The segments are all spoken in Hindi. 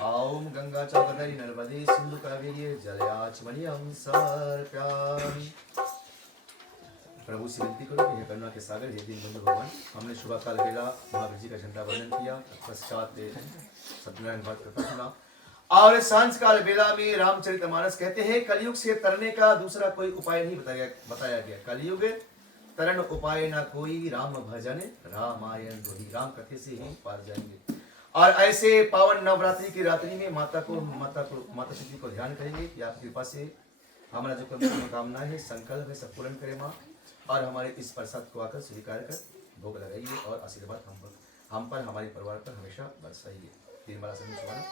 ओम गंगा च गदरी नर्मदे सिंधु कावेरी जलयाचमनियं समर्पयामि। प्रभु से विनती करो कि हे करुणा के सागर हे दीनबंधु भगवान, हमने सुबह काल बेला महावीर जी का झंडा वंदन किया, पश्चात सत्यनारायण भक्त कथा सुना और सांझ काल बेला में रामचरितमानस कहते हैं कलयुग से तरने का दूसरा कोई उपाय नहीं बताया गया। कलयुग तरण उपाय ना कोई, राम भजन रामायण दो ही, राम कथे से ही पार जाएंगे। और ऐसे पावन नवरात्रि की रात्रि में माता शक्ति को ध्यान करेंगे कि आपकी कृपा से हमारा जो कामना है, संकल्प है, सब पूर्ण करे माँ, और हमारे इस प्रसाद को आकर स्वीकार कर भोग लगाइए और आशीर्वाद हम पर हमारे परिवार पर हमेशा बरसाइए। तीन बार आसन सुना।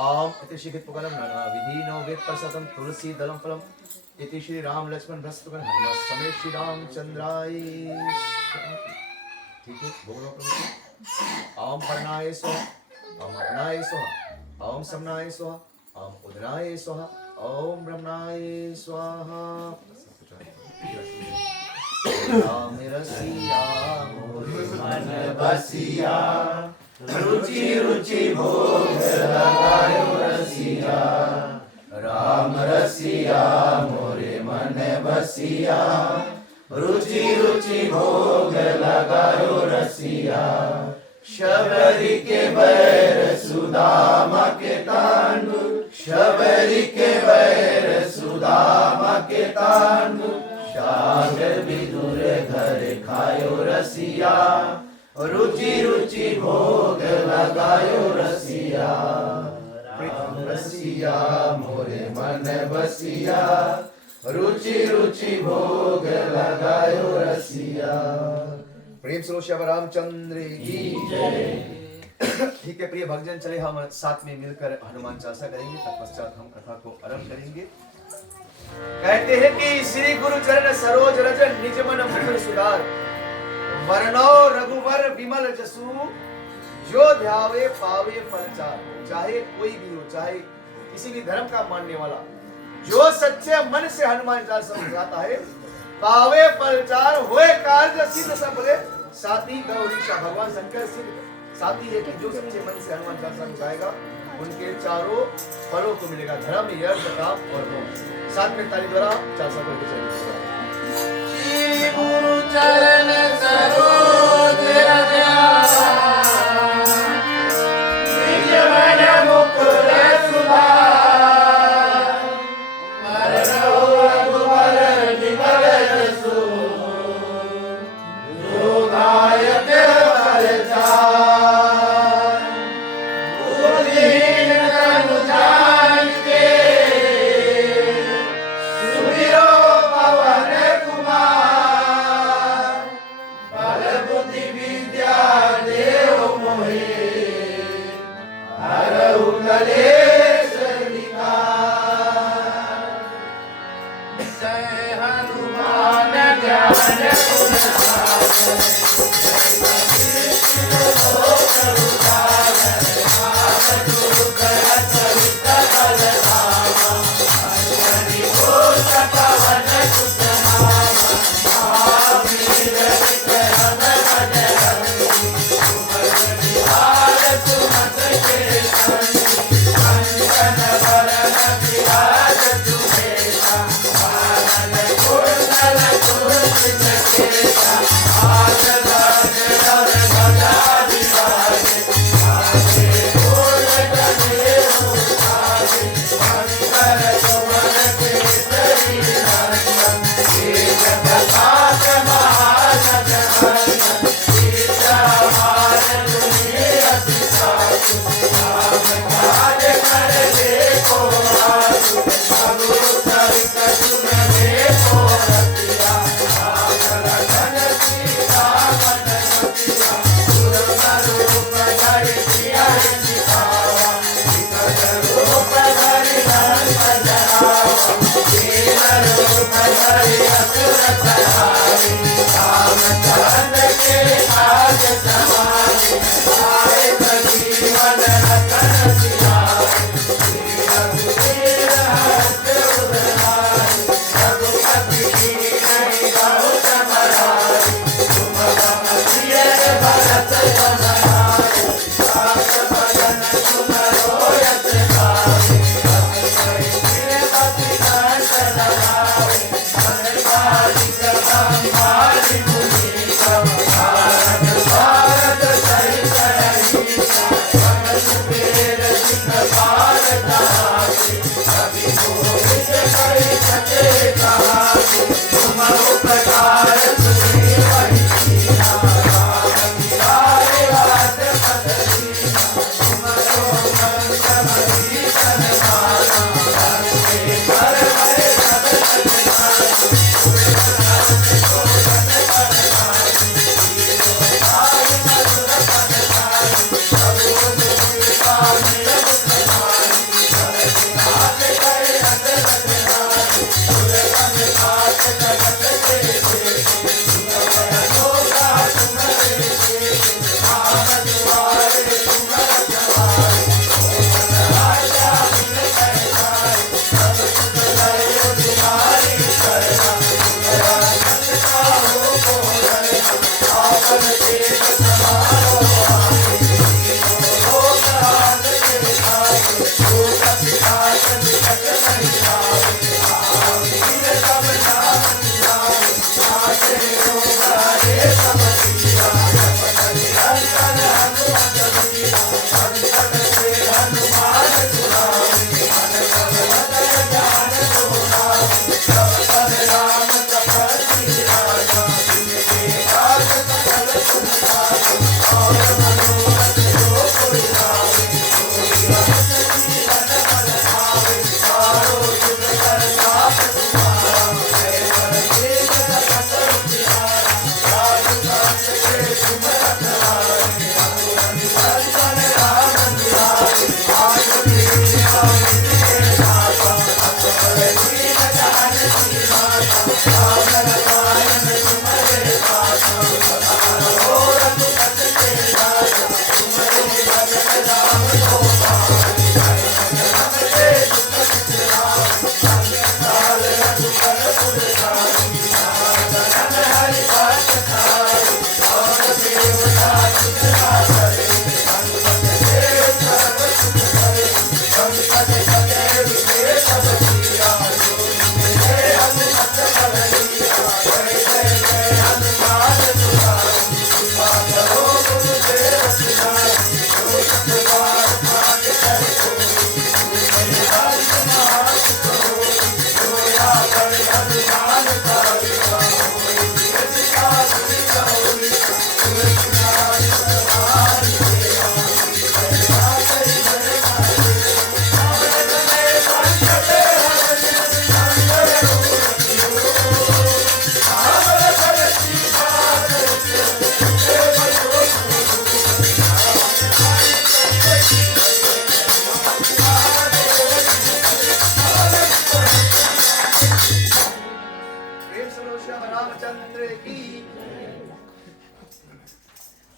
आम इति शिखितपुकलं नाना विधिनो वेत्परशतं तुलसी दलं फलम् इति श्री राम लक्ष्मण भ्रस्तुकन हनुमत समेत श्री रामचंद्राय। ठीक है, बोलो प्रभु। ओम पर्णाय स्वाहा, ओम अपनाय स्वाहा, ओम समनाय स्वाहा, ओम उदनाय स्वाहा, ओम ब्रह्मणाय स्वाहा। राम रसिया मोरे मन बसिया, रुचि रुचि भोग लगायो रसिया। राम रसिया मोरे मन बसिया, रुचि रुचि भोग लगायो रसिया। शबरी के बैर सुदामा के तांडु, शबरी के बैर सुदामा के तांडु। शाग विदुर घर खायो रसिया, रुचि रुचि भोग लगायो रसिया। राम रसिया मोरे मन बसिया, रुचि रुचि भोग लगायो रसिया। प्रेम से श्याम रामचंद्र की जय। ठीक है प्रिय भक्तजन, चले हम साथ में मिलकर हनुमान चालीसा करेंगे, तत्पश्चात हम कथा को आरंभ करेंगे। कहते हैं कि श्री गुरु चरण सरोज रज निज मन मुकुर सुधार, वरनौ रघुवर विमल जसु, जो ध्यावे पावे फल चार। चाहे कोई भी हो, चाहे किसी भी धर्म का मानने वाला, जो सच्चे मन से हनुमान चालीसा गाता है, पावे फल चार, होए कार्य सिद्ध सब बोले। साथी गौरीशा भगवान शंकर सिद्ध साथी है कि जो सच्चे मन से हनुमान चालीसा गाएगा, उनके चारों फलों को मिलेगा, धर्म यज्ञ काम और मोक्ष। साथ में ताली द्वारा चालीसा को चलेंगे। गुरु चरण सरोज रज निज मन मुकुर सुधार, वरनौ रघुवर विमल जसु, जो गायक फल चार। गुरुदीन तनु जानिके, सुमिरो पवन कुमार। बल बुद्धि विद्या देव मोहे, हरहु कलेश विकार। जय हनुमान ज्ञान गुण सागर,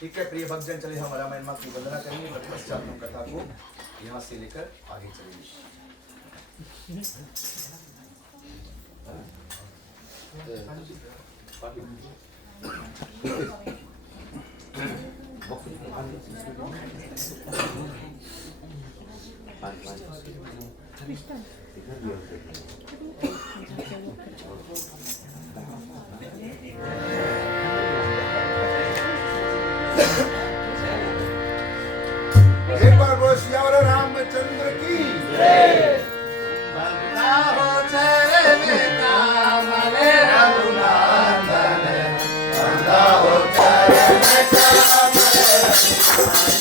ठीक है प्रिय भक्तजन, चलिए हम रामायण माँ की वंदना करेंगे, तत्पश्चात हम कथा को यहाँ से लेकर आगे चलेंगे। एक बार बोलो सियावर रामचंद्र की जय। बंदा हो चरण कमल रघुनाथन, बंदा हो चरण कमल रघुनाथन,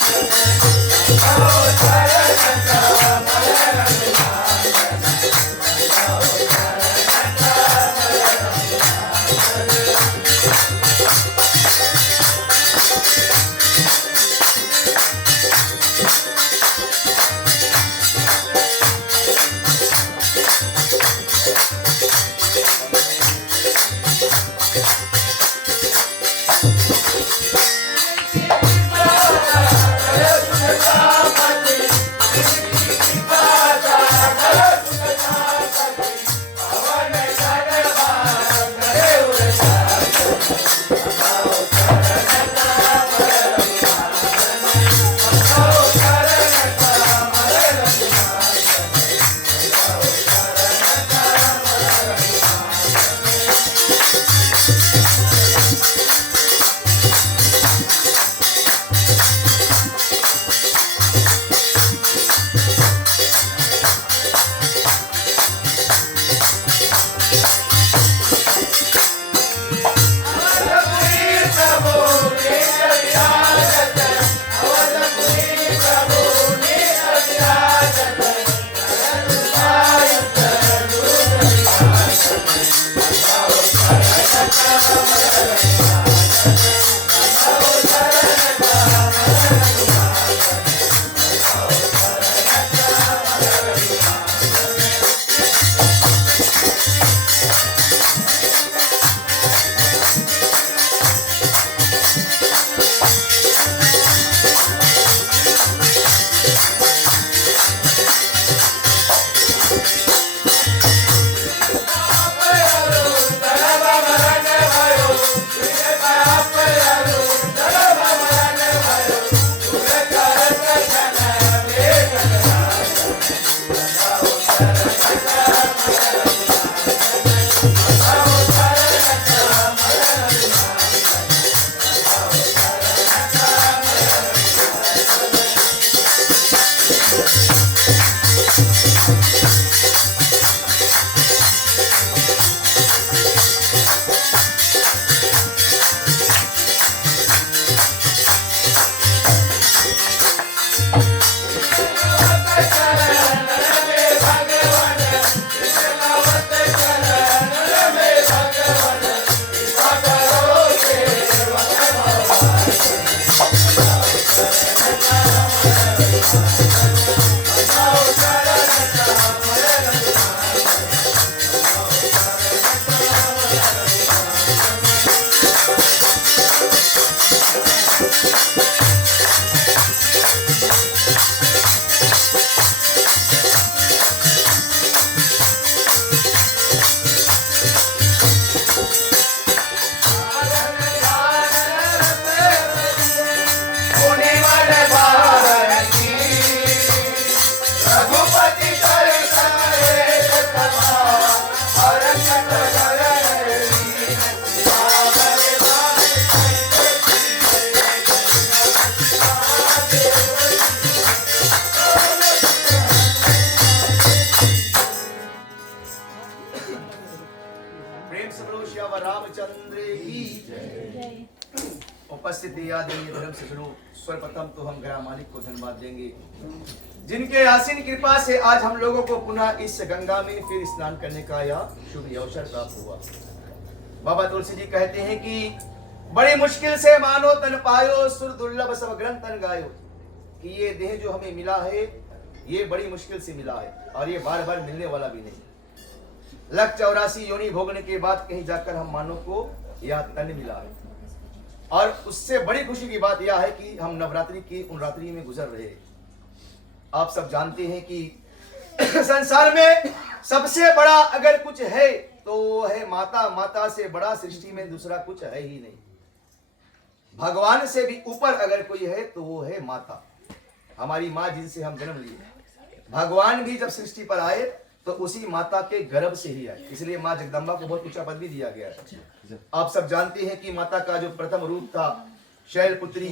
बंदा हो चरण कमल रघुनाथन, बंदा हो चरण कमल प्रेम से बोलो श्यावर रामचंद्र की जय। उपस्थित आदरणीय धर्म सज्जनों, सर्वप्रथम तो हम ग्राम मालिक को धन्यवाद देंगे जिनके आसीन कृपा से आज हम लोगों को पुनः इस गंगा में फिर स्नान करने का यह शुभ अवसर प्राप्त हुआ। बाबा तुलसी जी कहते हैं कि बड़ी मुश्किल से मानो तन पायो, सुर दुर्लभ सब ग्रंथ तन गायो, कि ये देह जो हमें मिला है ये बड़ी मुश्किल से मिला है और ये बार बार मिलने वाला भी नहीं। 184 योनि भोगने के बाद कहीं जाकर हम मानव को यह तन मिला है और उससे बड़ी खुशी की बात यह है कि हम नवरात्रि की उन रात्रि में गुजर रहे हैं। आप सब जानते हैं कि संसार में सबसे बड़ा अगर कुछ है तो वो है माता। माता से बड़ा सृष्टि में दूसरा कुछ है ही नहीं। भगवान से भी ऊपर अगर कोई है तो वो है माता, हमारी माँ जिनसे हम जन्म लिए। भगवान भी जब सृष्टि पर आए तो उसी माता के गर्भ से ही आए, इसलिए माँ जगदम्बा को बहुत ऊंचा पद भी दिया गया है। आप सब जानते हैं कि माता का जो प्रथम रूप था शैलपुत्री,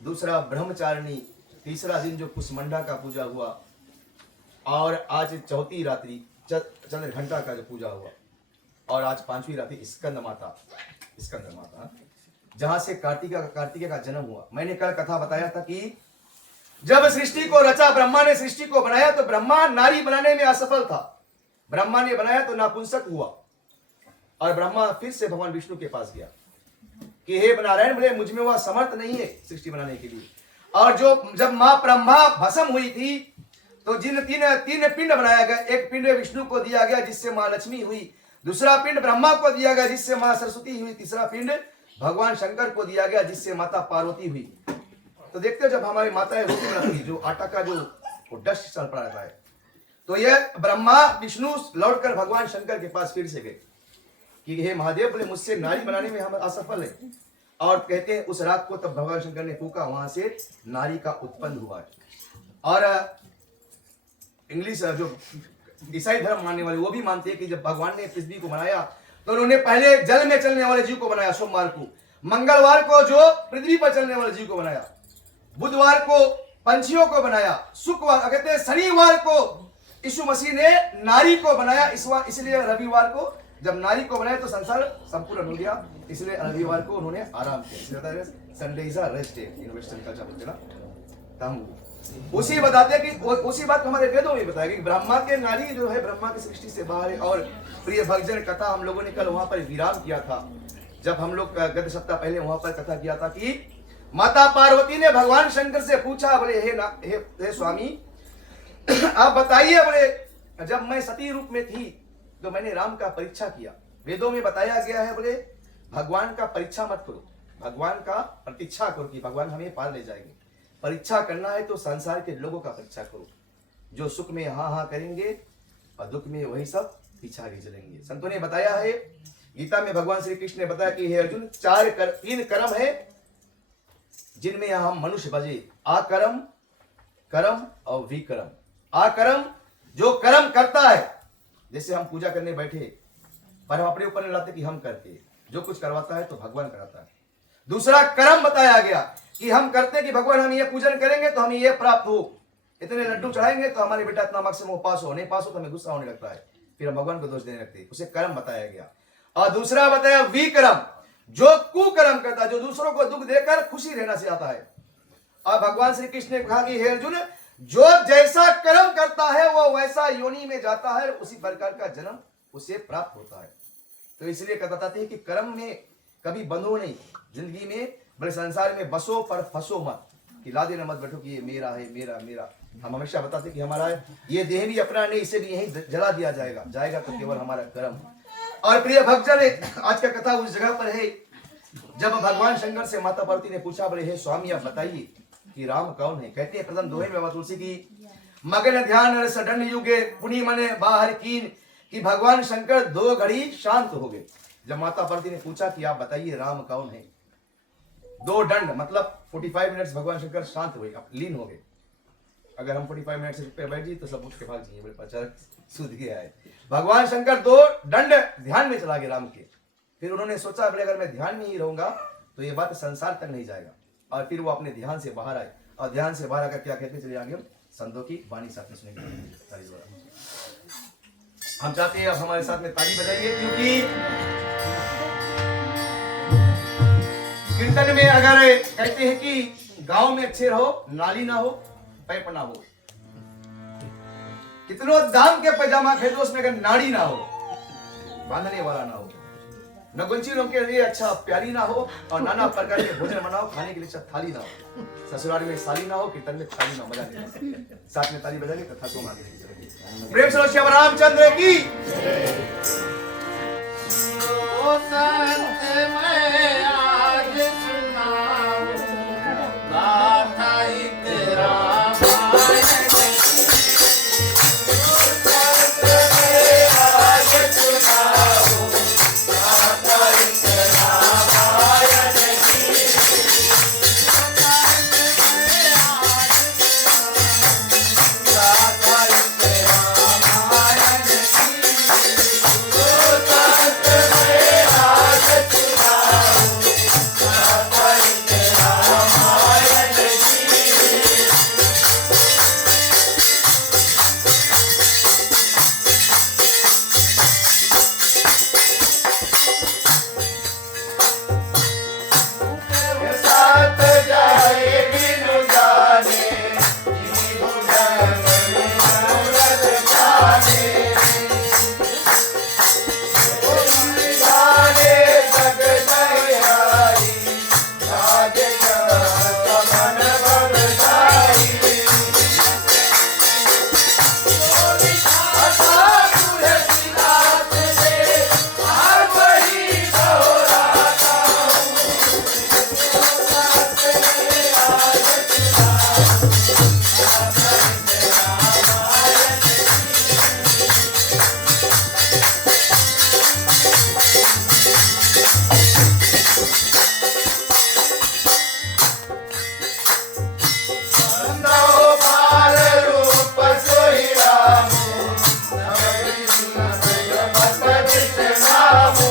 दूसरा ब्रह्मचारिणी, तीसरा दिन जो कुसमंडा का पूजा हुआ और आज चौथी रात्रि चंद्र घंटा का जो पूजा हुआ और आज पांचवी रात्रि स्कंद माता जहां से कार्तिकेय का जन्म हुआ। मैंने कल कथा बताया था कि जब सृष्टि को रचा, ब्रह्मा ने सृष्टि को बनाया तो ब्रह्मा नारी बनाने में असफल था। ब्रह्मा ने बनाया तो नापुंसक हुआ और ब्रह्मा फिर से भगवान विष्णु के पास गया कि हे नारायण, बोले मुझ में वह समर्थ नहीं है सृष्टि बनाने के लिए। और जब मां ब्रह्मा भस्म हुई थी तो जिन तीन पिंड बनाया गया, एक पिंड विष्णु को दिया गया जिससे मां लक्ष्मी हुई, दूसरा पिंड ब्रह्मा को दिया गया जिससे मां सरस्वती हुई, तीसरा पिंड भगवान शंकर को दिया गया जिससे माता पार्वती हुई। तो देखते हो जब हमारी माताएं रोटी बनाती, जो आटा का जो डस्ट चल पड़ा रहता है, तो यह ब्रह्मा विष्णु लौटकर भगवान शंकर के पास फिर से गए कि हे महादेव, बोले मुझसे नारी बनाने में हम असफल है। और कहते हैं उस रात को तब भगवान शंकर ने फूका, वहां से नारी का उत्पन्न हुआ है। और इंग्लिश जो ईसाई धर्म मानने वाले वो भी मानते हैं कि जब भगवान ने पृथ्वी को बनाया तो उन्होंने पहले जल में चलने वाले जीव को बनाया सोमवार को, मंगलवार को जो पृथ्वी पर चलने वाले जीव को बनाया, बुधवार को पंछियों को बनाया, शुक्रवार कहते हैं शनिवार को यीशु मसीह ने नारी को बनाया। इसलिए रविवार को जब नारी को बनाया तो संसार संपूर्ण हो गया, इसलिए रविवार को उन्होंने आराम किया। Sunday is a rest day in western culture ना। उसी बताते हैं कि उसी बात को हमारे वेदों में बताया कि ब्रह्मा के नारी जो है ब्रह्मा की सृष्टि से बाहर है। और प्रिय भक्तजन कथा हम लोगों ने कल वहां पर विराम किया था, जब हम लोग गत सप्ताह पहले वहां पर कथा किया था कि माता पार्वती ने भगवान शंकर से पूछा, बोले हे स्वामी आप बताइए, बोले जब मैं सती रूप में थी तो मैंने राम का परीक्षा किया। वेदों में बताया गया है बोले भगवान का परीक्षा मत करो, भगवान का प्रतीक्षा करो कि भगवान हमें पार ले जाएंगे। परीक्षा करना है तो संसार के लोगों का परीक्षा करो, जो सुख में हाँ हाँ करेंगे और दुख में वही सब पीछा ही चलेंगे। संतों ने बताया है, गीता में भगवान श्री कृष्ण ने बताया कि हे अर्जुन, तीन कर्म है जिनमें हम मनुष्य बजे, आकर्म, कर्म और विकर्म। आकर्म जो कर्म करता है, जैसे हम पूजा करने बैठे पर हम अपने ऊपर नहीं लाते कि हम करते, जो कुछ करवाता है तो भगवान कराता है। दूसरा कर्म बताया गया कि हम करते कि भगवान हम ये पूजन करेंगे तो हमें ये प्राप्त हो, इतने लड्डू चढ़ाएंगे तो हमारे बेटा इतना मार्क्स में पास हो, नहीं पास हो तो हमें गुस्सा होने लगता है, फिर हम भगवान को दोष देने लगते हैं। उसे कर्म बताया गया। और दूसरा बताया विकर्म, जो कुकर्म करता है, जो दूसरों को दुख देकर खुशी रहना सिखाता है। और भगवान श्री कृष्ण ने कहा कि हे अर्जुन, जो जैसा कर्म करता है वो वैसा योनि में जाता है, उसी प्रकार का जन्म उसे प्राप्त होता है। तो इसलिए बताते हैं कि कर्म में कभी बंधो नहीं, जिंदगी में बड़े संसार में बसो पर फंसो मत, कि ला देना मत बैठो कि ये मेरा है, मेरा मेरा। हम हमेशा बताते कि हमारा ये देह भी अपना नहीं, इसे भी यहीं जला दिया जाएगा तो केवल हमारा कर्म। और प्रिय भक्तजन, आज का कथा उस जगह पर है जब भगवान शंकर से माता पार्वती ने पूछा, बोले हे स्वामी आप बताइए कि राम कौन है। कहते हैं प्रथम दोहे में बाबा तुलसी की, मगन ध्यान सडन युगे पुनि मने बाहर कीन, कि भगवान शंकर 2 घड़ी शांत हो गए। जब माता पार्वती ने पूछा कि आप बताइए राम कौन है, 2 दंड मतलब 45 मिनट्स भगवान शंकर शांत हुए, लीन हो गए। अगर हम 45 मिनट से पे बैठ जाए तो सब उठ के भाग जाइए, बोले पचार सूद गया है। भगवान शंकर 2 दंड ध्यान में चला गए राम के। फिर उन्होंने सोचा, बोले अगर मैं ध्यान में ही रहूंगा तो ये बात संसार तक नहीं जाएगा। और फिर वो अपने ध्यान से बाहर आए, और ध्यान से बाहर आकर क्या कहते चलिए आगे हम संतों की वाणी साथ में सुनेंगे। हम चाहते हैं आप हमारे साथ में ताली बजाइए, क्योंकि कीर्तन में अगर कहते हैं कि गांव में अच्छे रहो, नाली ना हो, पैप ना हो, कितनों दाम के पैजामा खरीदो, उसमें अगर नाड़ी ना हो, बांधने वाला ना हो, नगुंचीरों के लिए अच्छा प्यारी ना हो, और नाना प्रकार के भोजन बनाओ, खाने के लिए अच्छा थाली ना हो, ससुराल में साली ना हो, कीर्तन में थाली ना हो, मजा नहीं। साथ में ताली बजाइए, कथा को मान लीजिए। प्रेम से श्री रामचंद्र की। ओ संत मैं आज सुनाऊं गाथा एक रामायण की। ओ संत मैं आज सुनाऊं गाथा एक रामायण की। ओ संत मैं आज सुनाऊं गाथा एक रामायण की। ओ संत मैं आज सुनाऊं गाथा एक रामायण की। साथ जाए बिनु जाने बिनु जन्म मनोरथ जाने। ओ जाने जग जयाई राजे जगत मन भव जाई। ओ विधाता तुलसीदास ने आज वही दोहराता हूँ। संत में आज सुनाऊं गाथा एक रामायण की। नौ बाल रूप सोई रामू नव विष्णु जगत विश्रामू।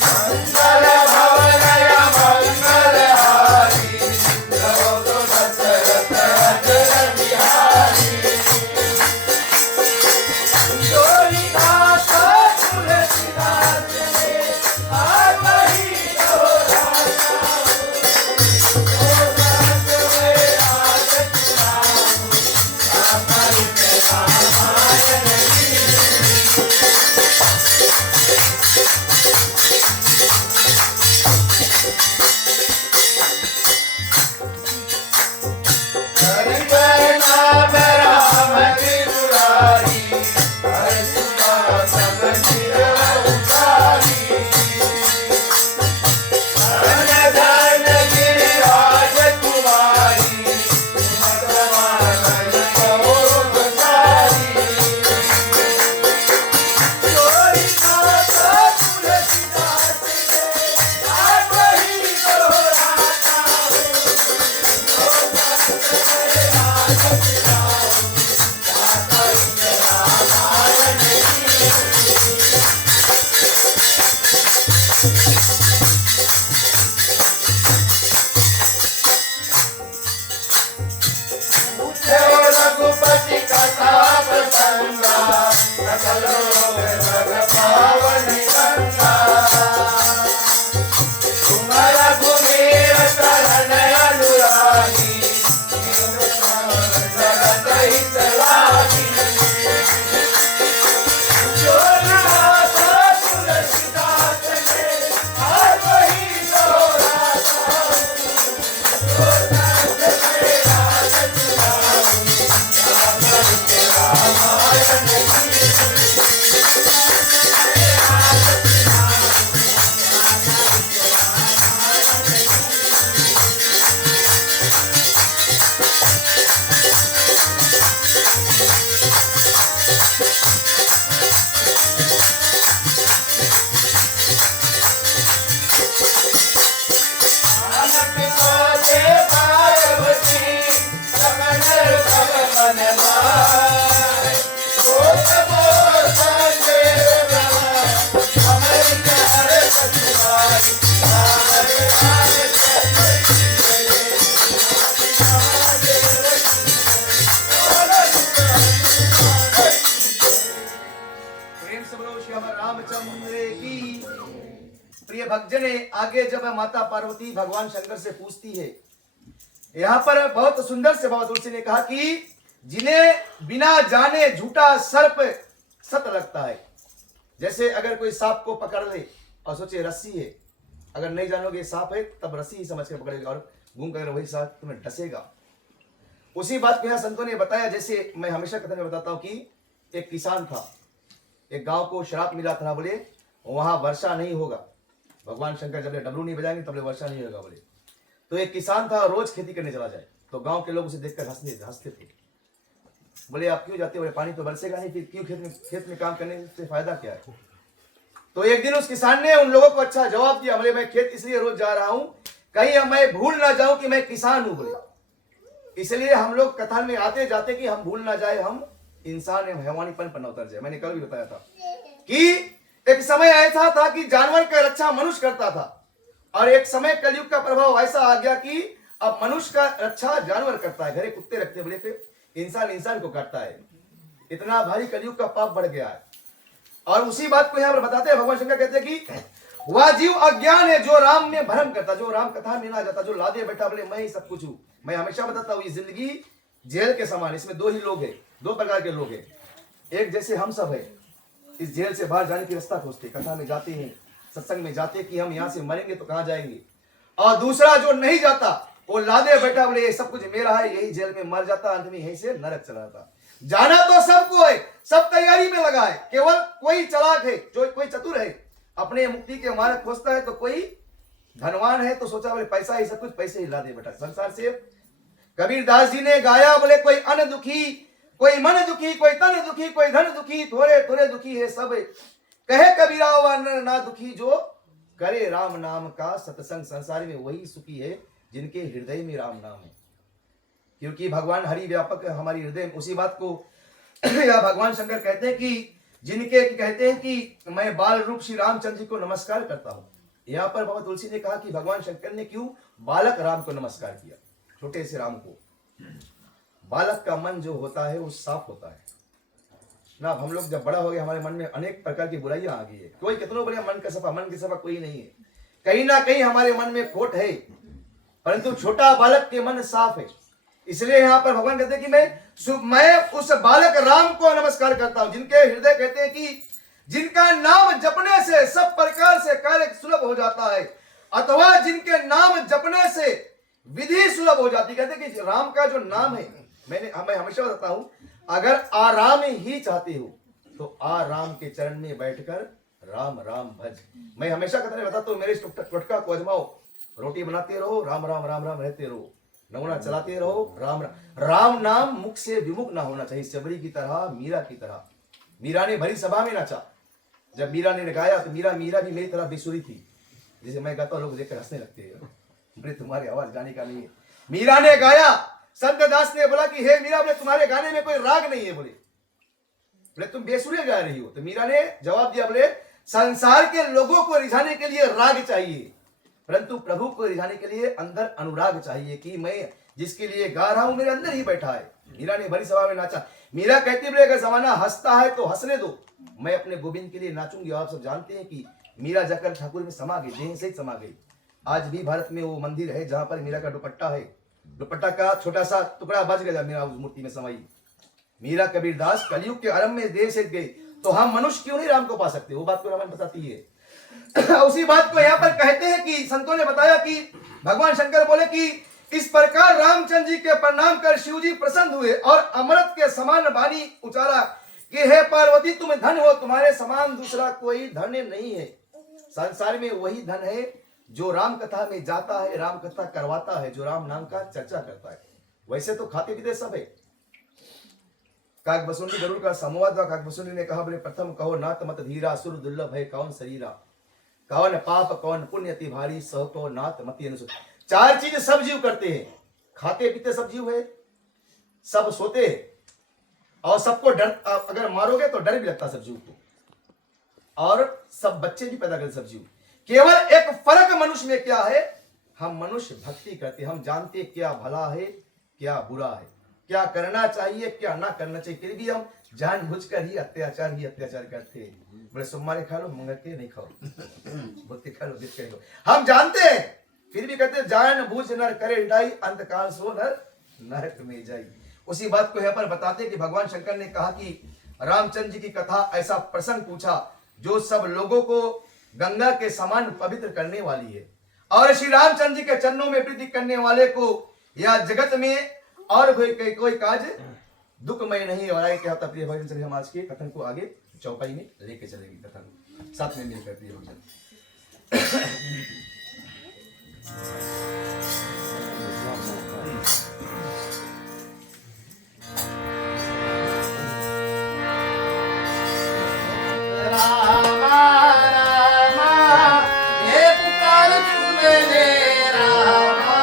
मंगल भवनय मंगलहारी रघु दशरथ अजर बिहारी। जोनीदास तुलसीदास ने आज वही दोहराता हूँ। ओ संत मैं आज सुनाऊं गाथा एक रामायण की। हरि नाम राम तिरुरारी हरि सुना सब चिर उचारी। धन धन गिरिराज कुमारी सुमत मानन बहुत सारी। जोनीदास तुलसीदास ने आज वही दोहराता हूँ। ओ संत मैं आज सुनाऊं गाथा एक रामायण की। देव रघुपति कथा प्रसंगा सकल लोक जग पावन गंगा। तुम रघुवीर शरण अनुरागी दीन जगत हित लागी। जोनीदास तुलसीदास ने आज वही दोहराता हूँ। ओ संत मैं आज सुनाऊं गाथा एक रामायण की। आनक को दे पार्वती समनर भव मन माय। कोस मोर संदेव ब्रह्म श्याम रामचंद्र की। प्रिय भक्तजने, आगे जब माता पार्वती भगवान शंकर से पूछती है, यहाँ पर बहुत सुंदर से बाबा तुलसी ने कहा कि जिन्हें बिना जाने झूठा सर्प सत लगता है। जैसे अगर कोई सांप को पकड़ ले और सोचे रस्सी है, अगर नहीं जानोगे सांप है तब रस्सी ही समझ कर पकड़ेगा और घूम कर वही सांप तुम्हें डसेगा। उसी बात को यहाँ संतों ने बताया। जैसे मैं हमेशा कथन में बताता हूँ कि एक किसान था, एक गांव को श्राप मिला था, बोले वहां वर्षा नहीं होगा। भगवान शंकर जब डमरू नहीं बजाएंगे तब वर्षा नहीं होगा बोले। तो एक किसान था, रोज खेती करने चला जाए तो गांव के लोग उसे देखकर हंसते थे। बोले आप क्यों जाते हो? बोले पानी तो बरसेगा नहीं, फिर क्यों खेत में काम करने से फायदा क्या है? तो एक दिन उस किसान ने उन लोगों को अच्छा जवाब दिया। बोले मैं खेत इसलिए रोज जा रहा हूं कहीं मैं भूल ना जाऊं कि मैं किसान हूं। बोले इसलिए हम लोग कथा में आते जाते कि हम भूल ना जाए, हम इंसान एवं हैवानीपन पर न उतर जाए। मैंने कल भी बताया था कि एक समय ऐसा था कि जानवर का रक्षा मनुष्य करता था और एक समय कलयुग का प्रभाव ऐसा आ गया कि अब मनुष्य का रक्षा जानवर करता है। घरे कुत्ते रखते बोले थे, इंसान को काटता है। इतना भारी कलयुग का पाप बढ़ गया है। और उसी बात को यहाँ पर बताते हैं, भगवान शंकर कहते हैं कि वह जीव अज्ञान है जो राम में भ्रम करता, जो राम कथा में ना जाता, जो लादे बैठा बोले मैं ही सब कुछ हूं। मैं हमेशा बताता हूँ ये जिंदगी जेल के समान। इसमें दो ही लोग हैं, दो प्रकार के लोग हैं। एक जैसे हम सब है, इस जेल से बाहर जाने की रास्ता खोजते, कथा में जाते हैं, सत्संग में जाते कि हम यहाँ से मरेंगे तो कहाँ जाएंगे। और दूसरा जो नहीं जाता, वो लादे बैठा बोले ये सब कुछ मेरा है, यही जेल में मर जाता, अंत में यहीं से नरक चला जाता। जाना तो सबको है, सब तैयारी में लगा है, केवल कोई चालाक है, जो कोई चतुर है, अपने मुक्ति के मार्ग खोजता है। तो कोई धनवान है तो सोचा बोले पैसा ही सब कुछ, पैसे ही लादे बैठा संसार से। कबीरदास जी ने गाया बोले कोई अन्न दुखी, कोई मन दुखी, कोई तन दुखी, कोई धन दुखी, थोड़े थोड़े दुखी है सब। कहे कबीरा वह ना दुखी जो करे राम नाम का सत्संग। संसार में वही सुखी है जिनके हृदय में राम नाम है, क्योंकि भगवान हरि व्यापक है हमारी हृदय में। उसी बात को या भगवान शंकर कहते हैं कि जिनके कहते हैं कि मैं बाल रूप श्री रामचंद्र जी को नमस्कार करता हूं। यहाँ पर बाबा तुलसी ने कहा कि भगवान शंकर ने क्यों बालक राम को नमस्कार किया, छोटे से राम को। बालक का मन जो होता है वो साफ होता है ना। हम लोग जब बड़ा हो गए हमारे मन में अनेक प्रकार की बुराइयां आ गई है। कोई कितनों बोले मन का सफा, मन के सफा कोई नहीं है। कहीं ना कहीं हमारे मन में खोट है, परंतु छोटा बालक के मन साफ है। इसलिए यहाँ पर भगवान कहते हैं कि मैं उस बालक राम को नमस्कार करता हूं, जिनके हृदय कहते हैं कि जिनका नाम जपने से सब प्रकार से कार्य सुलभ हो जाता है, अथवा जिनके नाम जपने से विधि सुलभ हो जाती है। कहते हैं कि राम का जो नाम है, मैं हमेशा बताता हूं, अगर आराम ही चाहते हो तो आराम के चरण में बैठकर राम राम भज। मैं हमेशा कहता बताता हूं, मेरे टोटका को आजमाओ, रोटी बनाते रहो, राम राम राम राम रहते रहो, नौना चलाते रहो, राम राम। राम नाम मुख से विमुख ना होना चाहिए, सबरी की तरह, मीरा की तरह। मीरा ने भरी सभा में नाचा। जब मीरा ने गाया तो मीरा भी मेरी तरह बेसुरी थी। जैसे मैं गाता हूं लोग देखकर हंसने लगते हैं, बोले तुम्हारी आवाज गाने का नहीं है। मीरा ने गाया, संत दास ने बोला कि हे मीरा, बोले तुम्हारे गाने में कोई राग नहीं है, बोले तुम बेसुरे गा रही हो। तो मीरा ने जवाब दिया, बोले संसार के लोगों को रिझाने के लिए राग चाहिए, परंतु प्रभु को रिझाने के लिए अंदर अनुराग चाहिए कि मैं जिसके लिए गा रहा हूं मेरे अंदर ही बैठा है। मीरा ने भरी सभा में नाचा। मीरा कहती बोले अगर जमाना हंसता है तो हंसने दो, मैं अपने गोविंद के लिए नाचूंगी। आप सब जानते हैं कि मीरा जाकर ठाकुर में समा गई, देह से समा गई। आज भी भारत में वो मंदिर है जहां पर मीरा का दुपट्टा है, दुपट्टा का छोटा सा टुकड़ा बच गया, मीरा उस मूर्ति में समाई। मीरा कबीरदास कलयुग के आरंभ में देह से गई, तो हम मनुष्य क्यों नहीं राम को पा सकते? वो बात को रामायण बताती है। उसी बात को यहाँ पर कहते हैं कि संतों ने बताया कि भगवान शंकर बोले कि इस प्रकार रामचंद्र जी के प्रणाम कर शिव जी प्रसन्न हुए और अमृत के समान वाणी उचारा कि हे पार्वती तुम धन हो, तुम्हारे समान दूसरा कोई धन नहीं है। संसार में वही धन है जो राम कथा में जाता है, राम कथा करवाता है, जो राम नाम का चर्चा करता है। वैसे तो खाते पीते सब है। काकभसूनी गरुड़ का संवाद, काकभसूनी ने कहा बोले प्रथम कहो नाथ मत धीरा, सुर दुर्लभ है कौन शरीरा, कौन पाप कौन पुण्य अति भारी, सह को नाथ मति अनुसूत। चार चीज सब जीव करते हैं, खाते पीते सब जीव है, सब सोते हैं और सबको डर, अगर मारोगे तो डर भी लगता सब जीव को, और सब बच्चे भी पैदा करते सब जीव। केवल एक फर्क मनुष्य में क्या है, हम मनुष्य भक्ति करते, हम जानते क्या भला है क्या बुरा है, क्या करना चाहिए क्या ना करना चाहिए, फिर भी हम जानबूझकर ही अत्याचार करते हैं। बोले सोमवार खा लो, मंगल के नहीं खाओ, बुध के खा लो, बीच के नहीं खाओ। हम जानते हैं, फिर भी कहते जानबूझ नर करे ढाई, अंतकाल सो नर नरक में जाई। उसी बात को यहाँ पर बताते हैं कि भगवान शंकर ने कहा कि रामचंद्र जी की कथा ऐसा प्रसंग पूछा जो सब लोगों को गंगा के समान पवित्र करने वाली है, और श्री रामचंद्र जी के चरणों में प्रीति करने वाले को यह जगत में और कोई काज दुखमय नहीं। और आगे क्या होता प्रिय भजन, चलिए हम आज के कथन को आगे चौपाई में लेके चलेंगे, कथन साथ में मिलकर प्रिय भजन। रामा रामा ये पुकार सुन ले रामा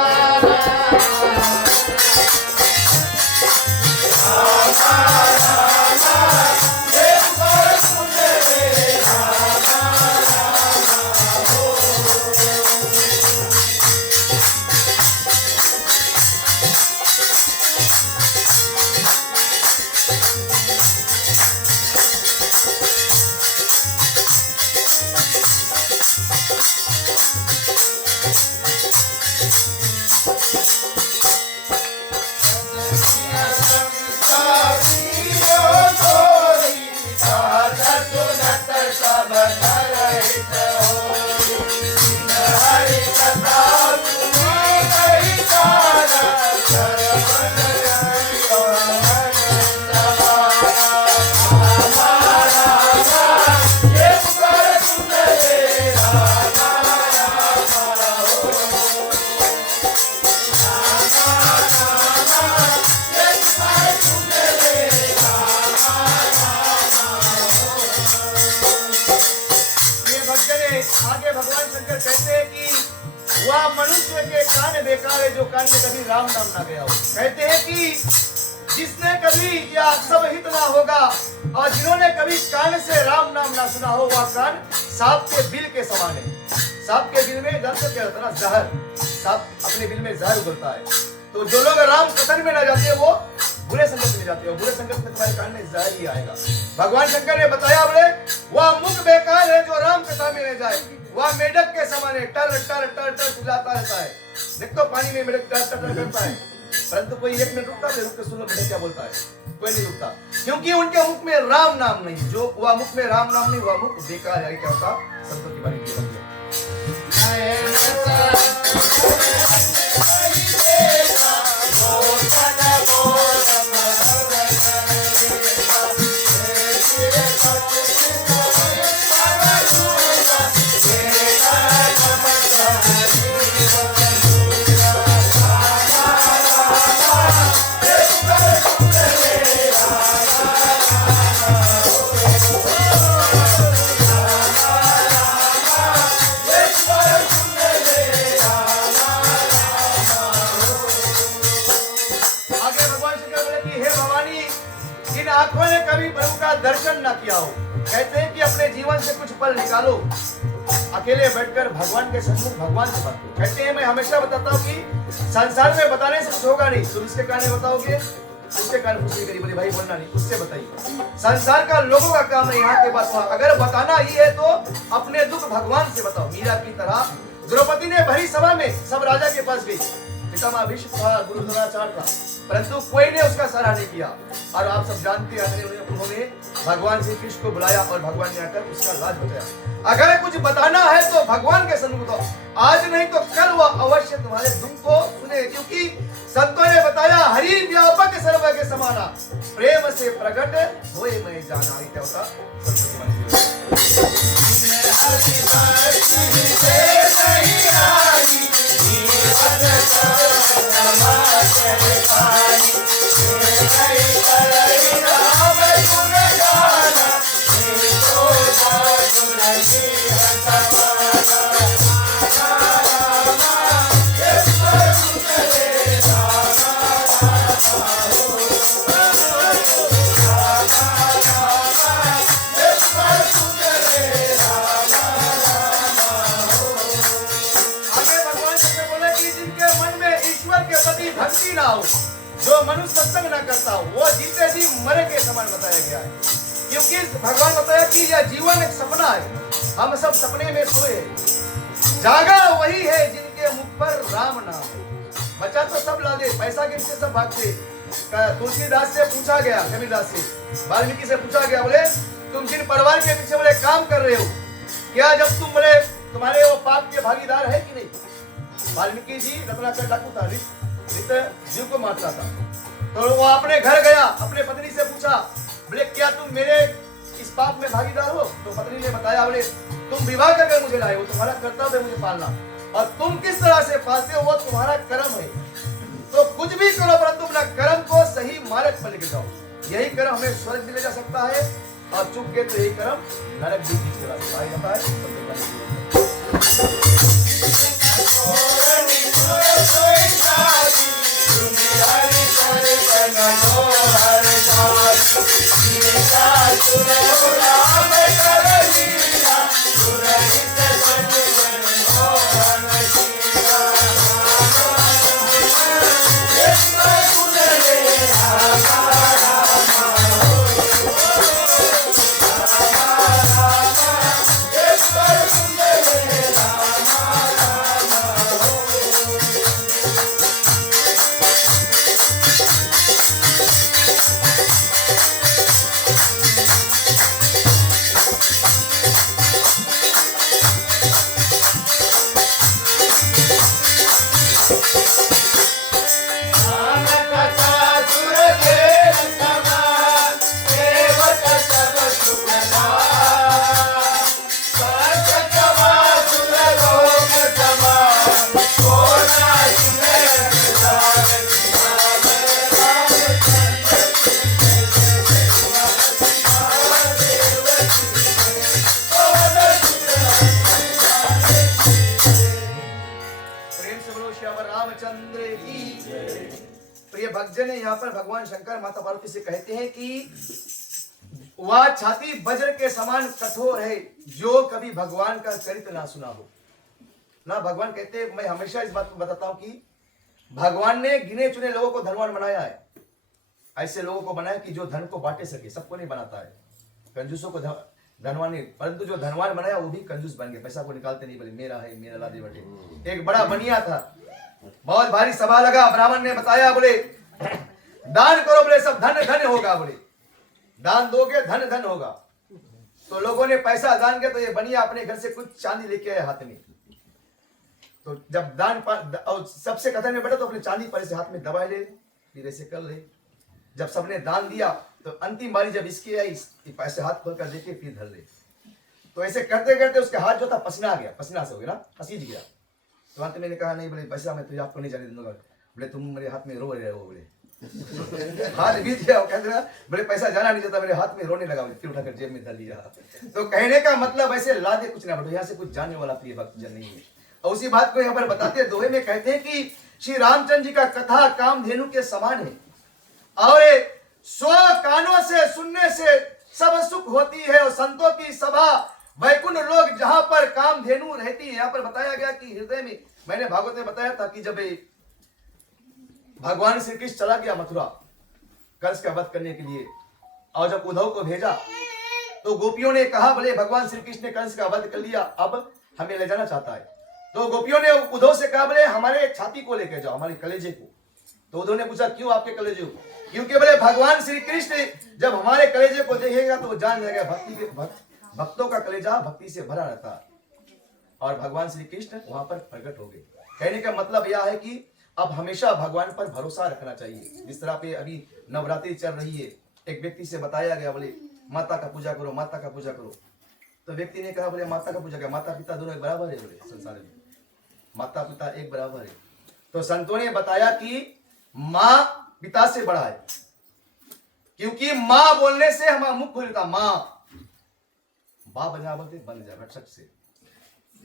आगे भगवान शंकर कहते हैं कि वह मनुष्य के कान बेकार है जो कान में कभी राम नाम ना गया हो। कहते हैं कि जिसने कभी यह सब हित ना होगा और जिन्होंने कभी कान से राम नाम ना सुना हो, वह कान सांप के बिल के समान है। सांप के बिल में दर्द क्या होता है ना, जहर। सांप अपने बिल में जहर उगलता है। तो जो लोग राम कथन में ना जाते हैं वो बुरे संगत में जाते हो, बुरे संगत में तुम्हारे कान में जहर ही आएगा। भगवान शंकर ने बताया, बोले वह मुख बेकार है जो राम कथा में न जाए, वह मेढक के समान है, टर टर टर टर चिल्लाता रहता है। देख तो पानी में मेढक टर टर टर करता है, परंतु कोई एक मिनट रुकता है, रुक के सुन लो मेढक क्या बोलता है, कोई नहीं रुकता, क्योंकि उनके मुख में राम नाम नहीं। जो वह मुख में राम नाम नहीं, वह मुख बेकार है। क्या होता संतों की बाणी की आंखों ने कभी प्रभु का दर्शन ना किया हो। कहते हैं कि अपने जीवन से कुछ पल निकालो, अकेले बैठकर भगवान के सन्मुख भगवान से बात करो। कहते हैं मैं हमेशा बताता हूँ कि संसार में बताने से कुछ होगा नहीं। तुम इसके कान में बताओगे, उसके कान में खुशी करी, बोले भाई बोलना नहीं, उससे बताइए। संसार का लोगों का काम है, यहाँ के बात हुआ। अगर बताना ही है तो अपने दुख भगवान से बताओ। मीरा की तरह द्रौपदी ने भरी सभा में सब राजा के पास गई, पितामह भीष्म था, गुरु द्रोणाचार्य था, परंतु कोई ने उसका सराहना नहीं किया। और आप सब जानते हैं उन्होंने भगवान श्री कृष्ण को बुलाया और भगवान ने आकर उसका लाज बचाया। अगर कुछ बताना है तो भगवान के सन्मुख बताओ, आज नहीं तो कल वह अवश्य तुम्हारे दुख को सुने, क्योंकि संतों ने बताया हरि व्यापक सर्वज्ञ समाना, प्रेम से प्रकट होए मैं जाना। क्या होता जो मनुष्य सत्संग न करता वो जीते जी मरे के समान बताया गया है। क्योंकि भगवान बताया कि यह जीवन एक सपना है, हम सब सपने में सोए, जागा वही है जिनके मुख पर राम नाम है। बचा तो सब ला दे, पैसा के पीछे सब भागते। तुलसीदास से पूछा गया, कबीरदास से, वाल्मीकि से पूछा गया, बोले तुम जिन परिवार के पीछे बोले काम कर रहे हो, क्या जब तुम बोले तुम्हारे वो पाप के भागीदार है कि नहीं? वाल्मीकि जी रत्नाकर डाकू था, नित जीव को मारता था। तो वो अपने घर गया, अपने पत्नी से पूछा, बोले क्या तुम मेरे इस पाप में भागीदार हो? तो पत्नी ने बताया, बोले तुम विवाह करके मुझे लाए हो, तुम्हारा कर्तव्य है मुझे पालना, और तुम किस तरह से पालते हो वो तुम्हारा कर्म है। तो कुछ भी करो परंतु अपना कर्म को सही मार्ग पर लेके जाओ, यही कर्म हमें स्वर्ग भी ले जा सकता है, और चुप के तो यही कर्म नरक भी चला सकता है। भक्तजन यहाँ पर भगवान शंकर माता पार्वती से कहते हैं कि वह छाती वज्र के समान कठोर है जो कभी भगवान का चरित्र ना सुना हो ना। भगवान कहते हैं, मैं हमेशा इस बात को बताता हूं कि भगवान ने गिने चुने लोगों को धनवान बनाया है, ऐसे लोगों को बनाया कि जो धन को बांटे सके, सबको नहीं बनाता है, कंजूसों को धनवान नहीं, परंतु जो धनवान बनाया वो भी कंजूस बन गए, पैसा को निकालते नहीं, बोले मेरा है मेरा ला दे बटे। एक बड़ा बनिया था, बहुत भारी सभा लगा, ब्राह्मण ने बताया, बोले दान करो, बोले सब धन धन होगा, बोले दान दोगे धन धन होगा। तो लोगों ने पैसा दान किया, तो ये बनिया अपने घर से कुछ चांदी लेके आए हाथ में। तो जब दान और सबसे कथन में बैठा तो अपने चांदी पर से हाथ में दबाए ले, फिर ऐसे कर ले। जब सबने दान दिया तो अंतिम बारी जब इसकी आई, पैसे हाथ खोल कर देखे फिर धर ले। तो ऐसे करते करते उसके हाथ जो था पसीना आ गया, पसीना से हो गया ना, पसीज गया। तो अंत मैंने कहा, नहीं बोले पैसा मैं तुझे आपको नहीं जाने दूंगा, बोले तुम मेरे हाथ में रो रहे हो, बोले हाथ बीत गया, कहते ना बोले पैसा जाना नहीं चाहता, मेरे हाथ में रोने लगा, फिर उठाकर जेब में धर लिया। तो कहने का मतलब ऐसे ला दे कुछ ना बैठो, यहाँ से कुछ जानने वाला प्रिय भक्त जन नहीं है। और उसी बात को यहाँ पर बताते हैं, दोहे में कहते हैं कि श्री रामचंद्र जी का कथा कामधेनु के समान है, और स्व कानों से सुनने से सब सुख होती है, और संतों की सभा वैकुंठ लोग जहां पर कामधेनु रहती है। यहाँ पर बताया गया कि हृदय में, मैंने भागवत में बताया था कि जब भगवान श्री कृष्ण चला गया मथुरा कंस का वध करने के लिए, और जब उद्धव को भेजा तो गोपियों ने कहा, बोले भगवान श्री कृष्ण ने कंस का वध कर लिया, अब हमें ले जाना चाहता है। तो गोपियों ने उद्धव से कहा, बोले हमारे छाती को लेकर जाओ, हमारे कलेजे को। तो उद्धव ने पूछा, क्यों आपके कलेजे को? क्योंकि बोले भगवान श्री कृष्ण जब हमारे कलेजे को देखेगा तो वो जान जाएगा भक्तों का कलेजा भक्ति से भरा रहता है, और भगवान श्री कृष्ण वहां पर प्रकट हो गए। कहने का मतलब यह है कि अब हमेशा भगवान पर भरोसा रखना चाहिए। जिस तरह पे अभी नवरात्रि चल रही है, एक व्यक्ति से बताया गया, बोले माता का पूजा करो, माता का पूजा करो। तो व्यक्ति ने कहा, बोले माता का पूजा क्या, माता पिता दोनों एक बराबर है, बोले संसार में माता पिता एक बराबर है। तो संतों ने बताया कि माँ पिता से बड़ा है, क्योंकि माँ बोलने से हमारा मुख खुलता, माँ बाप बजा बोलते बन जाए रक्षक से।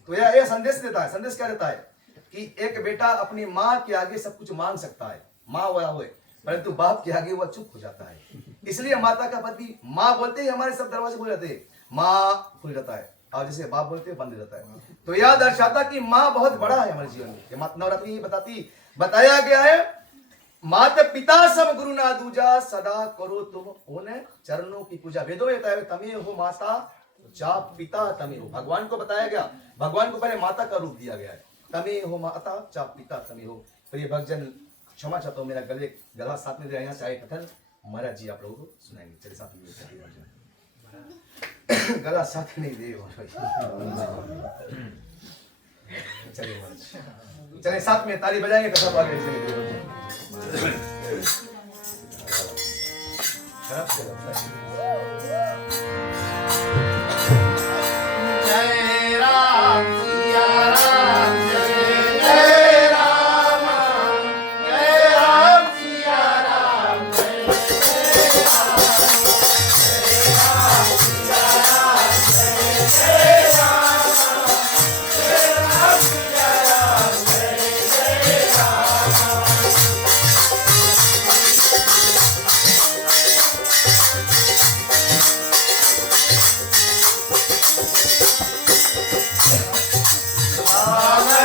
तो यह संदेश देता है। संदेश क्या देता है कि एक बेटा अपनी माँ के आगे सब कुछ मांग सकता है, माँ वह हुए, परंतु बाप के आगे वह चुप हो जाता है। इसलिए माता का पति माँ बोलते ही हमारे सब दरवाजे खुल जाते हैं, माँ खुल जाता है, और जैसे बाप बोलते बंद रहता है। तो यह दर्शाता कि माँ बहुत बड़ा है हमारे जीवन में। नवरात्रि बताया गया है माता पिता सब गुरु ना दूजा, सदा करो तुम उन चरणों की पूजा। वेदों में बताया तमे हो माता चा पिता तमे हो। भगवान को बताया गया, भगवान को पहले माता का रूप दिया गया है। तमे हो माता चा पिता तमे हो। तो ये भक्तजन क्षमा चाहता हूँ, मेरा गला साथ में दे यहाँ चाहे कथन महाराज जी आप लोगों को सुनाएंगे। चलिए साथ में गला साथ नहीं दे चलिए चलिए साथ में ताली बजाएंगे कथा आगे चलेंगे। जय राम सिया राम जय जय राम, जय राम सिया राम जय जय राम, जय राम सिया राम जय जय राम, जय राम सिया राम जय जय राम।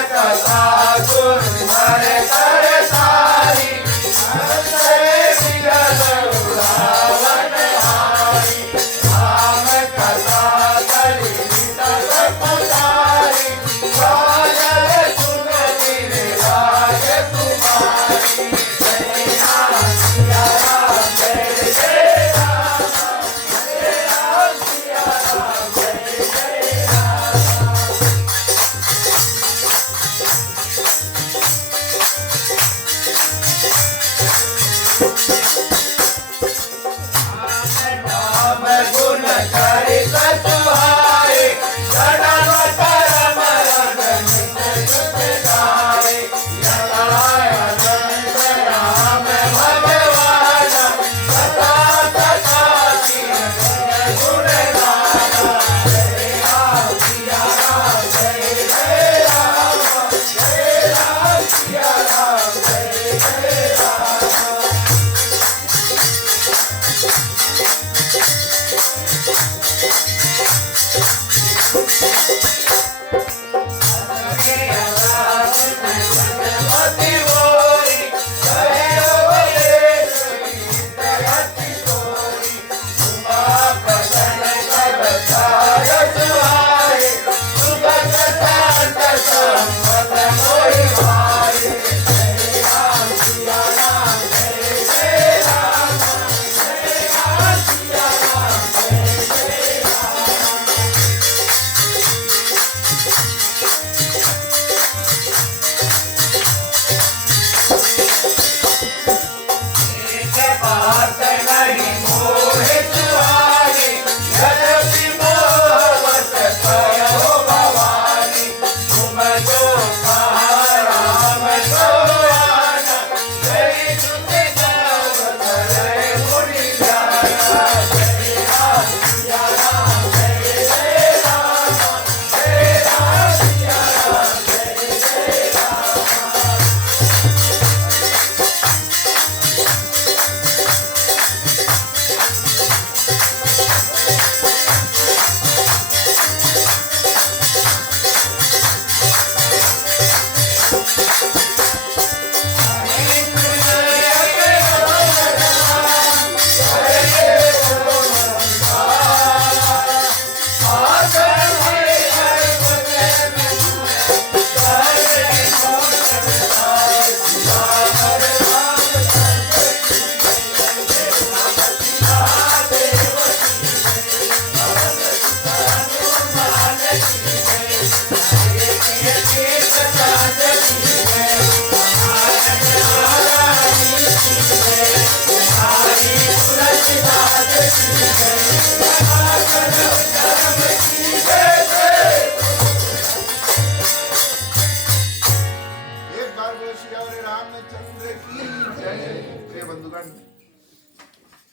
कथा गुरु हर कर सारी, हंसे बिगड़ उड़ावन हारी। राम कथा करी तब पधारी, राजर सुन मेरे राज तुम्हारी। जय राम सिया राम जय जय राम, जय राम सिया राम जय जय राम। राम गुण करि सतुहारे, जडन करम रगनित जुत गाए। यथायथंत राम भगवान, कथा कथा कीन गुण गाना। जय राम सिया राम जय जय राम, जय राम सिया राम जय जय राम।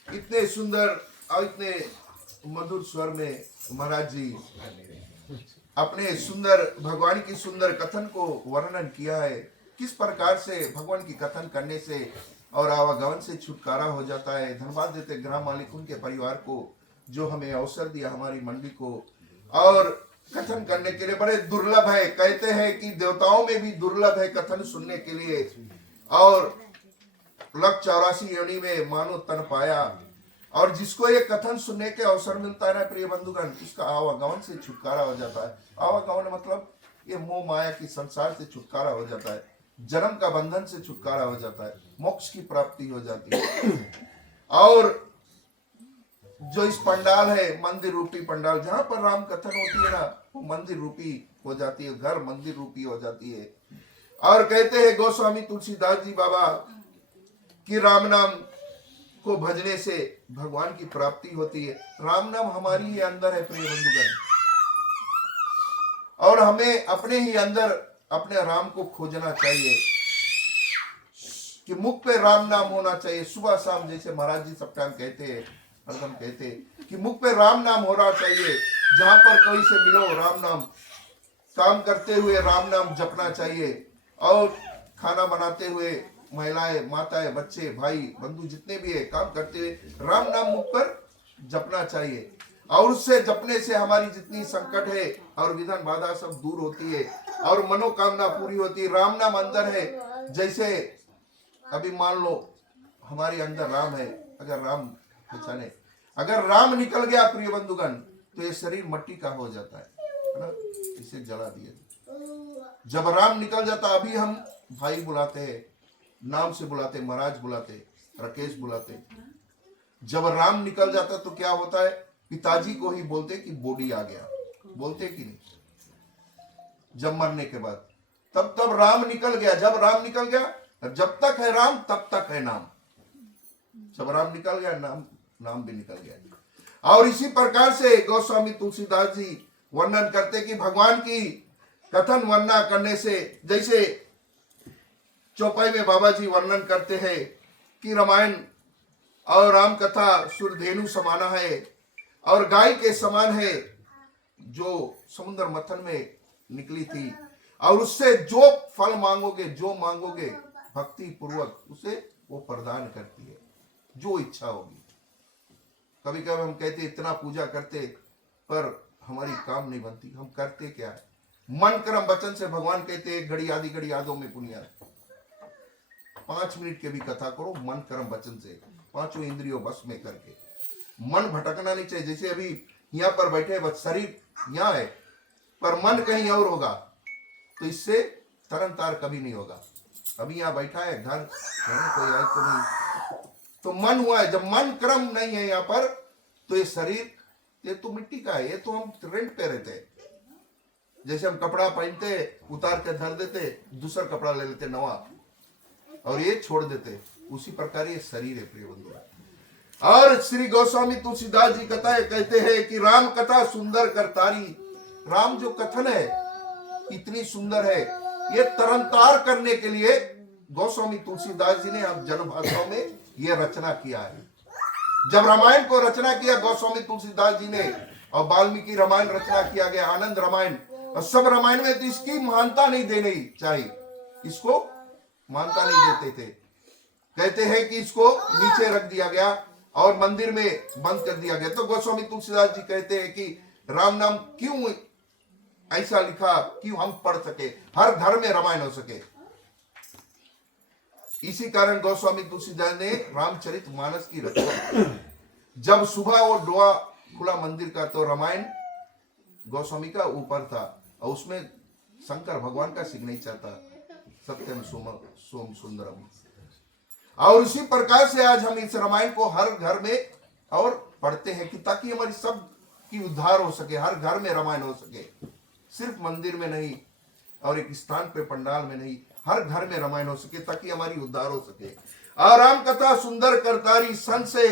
इतने सुंदर और इतने मधुर स्वर में महाराज जी अपने सुंदर भगवान की सुंदर कथन को वर्णन किया है। किस प्रकार से भगवान की कथन करने से और आवागमन से छुटकारा हो जाता है। धन्यवाद देते ग्राम मालिक उनके परिवार को जो हमें अवसर दिया, हमारी मंडी को, और कथन करने के लिए बड़े दुर्लभ है। कहते हैं कि देवताओं में भी दुर्लभ है कथन सुनने के लिए। और 184 योनि में मानो तन पाया। और जिसको ये कथन सुनने के अवसर मिलता है ना प्रिय बंधुगण, उसका आवागमन से छुटकारा हो जाता है। आवागमन मतलब ये मोह माया की संसार से छुटकारा हो जाता है, जन्म का बंधन से छुटकारा हो जाता है, मोक्ष की प्राप्ति हो जाती है। और जो इस पंडाल है, मंदिर रूपी पंडाल, जहां पर राम कथन होती है ना, वो मंदिर रूपी हो जाती है, घर मंदिर रूपी हो जाती है। और कहते हैं गोस्वामी तुलसीदास जी बाबा कि राम नाम को भजने से भगवान की प्राप्ति होती है। राम नाम हमारी ही अंदर है प्रिय बंधुगण, और हमें अपने ही अंदर अपने राम को खोजना चाहिए कि मुख पे राम नाम होना चाहिए सुबह शाम। जैसे महाराज जी सब टाइम कहते हैं, हरदम कहते हैं कि मुख पे राम नाम होना चाहिए। जहां पर कोई से मिलो राम नाम, काम करते हुए राम नाम जपना चाहिए। और खाना बनाते हुए महिलाएं, माताएं, बच्चे, भाई, बंधु जितने भी है, काम करते हुए राम नाम मुख पर जपना चाहिए। और उससे जपने से हमारी जितनी संकट है और विघ्न बाधा सब दूर होती है और मनोकामना पूरी होती है। राम नाम अंदर है। जैसे अभी मान लो हमारे अंदर राम है, अगर राम पहचाने, अगर राम निकल गया प्रिय बंधुगण, तो ये शरीर मट्टी का हो जाता है ना, इसे जला दिए। जब राम निकल जाता, अभी हम भाई बुलाते हैं, नाम से बुलाते, महाराज बुलाते, राकेश बुलाते। जब राम निकल जाता तो क्या होता है, पिताजी को ही बोलते कि बॉडी आ गया, बोलते कि नहीं? जब मरने के बाद तब राम निकल गया। जब राम निकल गया, जब तक है राम तब तक है नाम। जब राम निकल गया, नाम भी निकल गया। और इसी प्रकार से गोस्वामी तुलसीदास जी वर्णन करते कि भगवान की कथन वर्णना करने से, जैसे चौपाई में बाबा जी वर्णन करते हैं कि रामायण और राम कथा सुरधेनु समाना है और गाय के समान है, जो समुद्र मथन में निकली थी। और उससे जो फल मांगोगे, जो मांगोगे भक्ति पूर्वक, उसे वो प्रदान करती है, जो इच्छा होगी। कभी कभी हम कहते इतना पूजा करते पर हमारी काम नहीं बनती। हम करते क्या है? मन कर्म वचन से भगवान कहते एक घड़ी आधी घड़ी यादों में पुण्य। 5 मिनट के भी कथा करो मन कर्म वचन से, पांचों इंद्रियों बस में करके। मन भटकना नहीं चाहिए। जैसे अभी यहाँ पर बैठे, बस शरीर यहाँ है पर मन कहीं और होगा, तो इससे तरन तार कभी नहीं होगा। अभी यहाँ बैठा है, घर कोई आए तो नहीं, तो मन हुआ है। जब मन क्रम नहीं है यहाँ पर, तो ये शरीर ये तो मिट्टी का है, ये तो हम रेंट पे रहते हैं। जैसे हम कपड़ा पहनते, उतार के धर देते, दूसरा कपड़ा ले लेते नवा, और ये छोड़ देते, उसी प्रकार ये शरीर है प्रिय बंधु। और श्री गोस्वामी तुलसीदास जी कथा कहते हैं कि राम कथा सुंदर करतारी। राम जो कथन है इतनी सुंदर है, ये तरनतार करने के लिए गोस्वामी तुलसीदास जी ने अब जन भाषाओं में ये रचना किया है। जब रामायण को रचना किया गोस्वामी तुलसीदास जी ने, और वाल्मीकि रामायण रचना किया गया, आनंद रामायण, और सब रामायण में तो इसकी महानता नहीं देनी चाहिए, इसको मानता नहीं देते थे। कहते हैं कि इसको नीचे रख दिया गया और मंदिर में बंद कर दिया गया। तो गोस्वामी तुलसीदास जी कहते हैं कि राम नाम क्यों ऐसा लिखा, क्यों हम पढ़ सके, हर घर में रामायण हो सके। इसी कारण गोस्वामी तुलसीदास ने रामचरित मानस की रचना। जब सुबह वो डोआ खुला मंदिर का, तो रामायण गोस्वामी का ऊपर था और उसमें शंकर भगवान का सिग्नेचर था, सत्यम सोम सुंदरम। और इसी प्रकार से आज हम इस रामायण को हर घर में और पढ़ते हैं कि ताकि हमारी सब की उद्धार हो सके, हर घर में रामायण हो सके, सिर्फ मंदिर में नहीं और एक स्थान पे पंडाल में नहीं, हर घर में रामायण हो सके ताकि हमारी उद्धार हो सके। और राम कथा सुंदर करतारी, संशय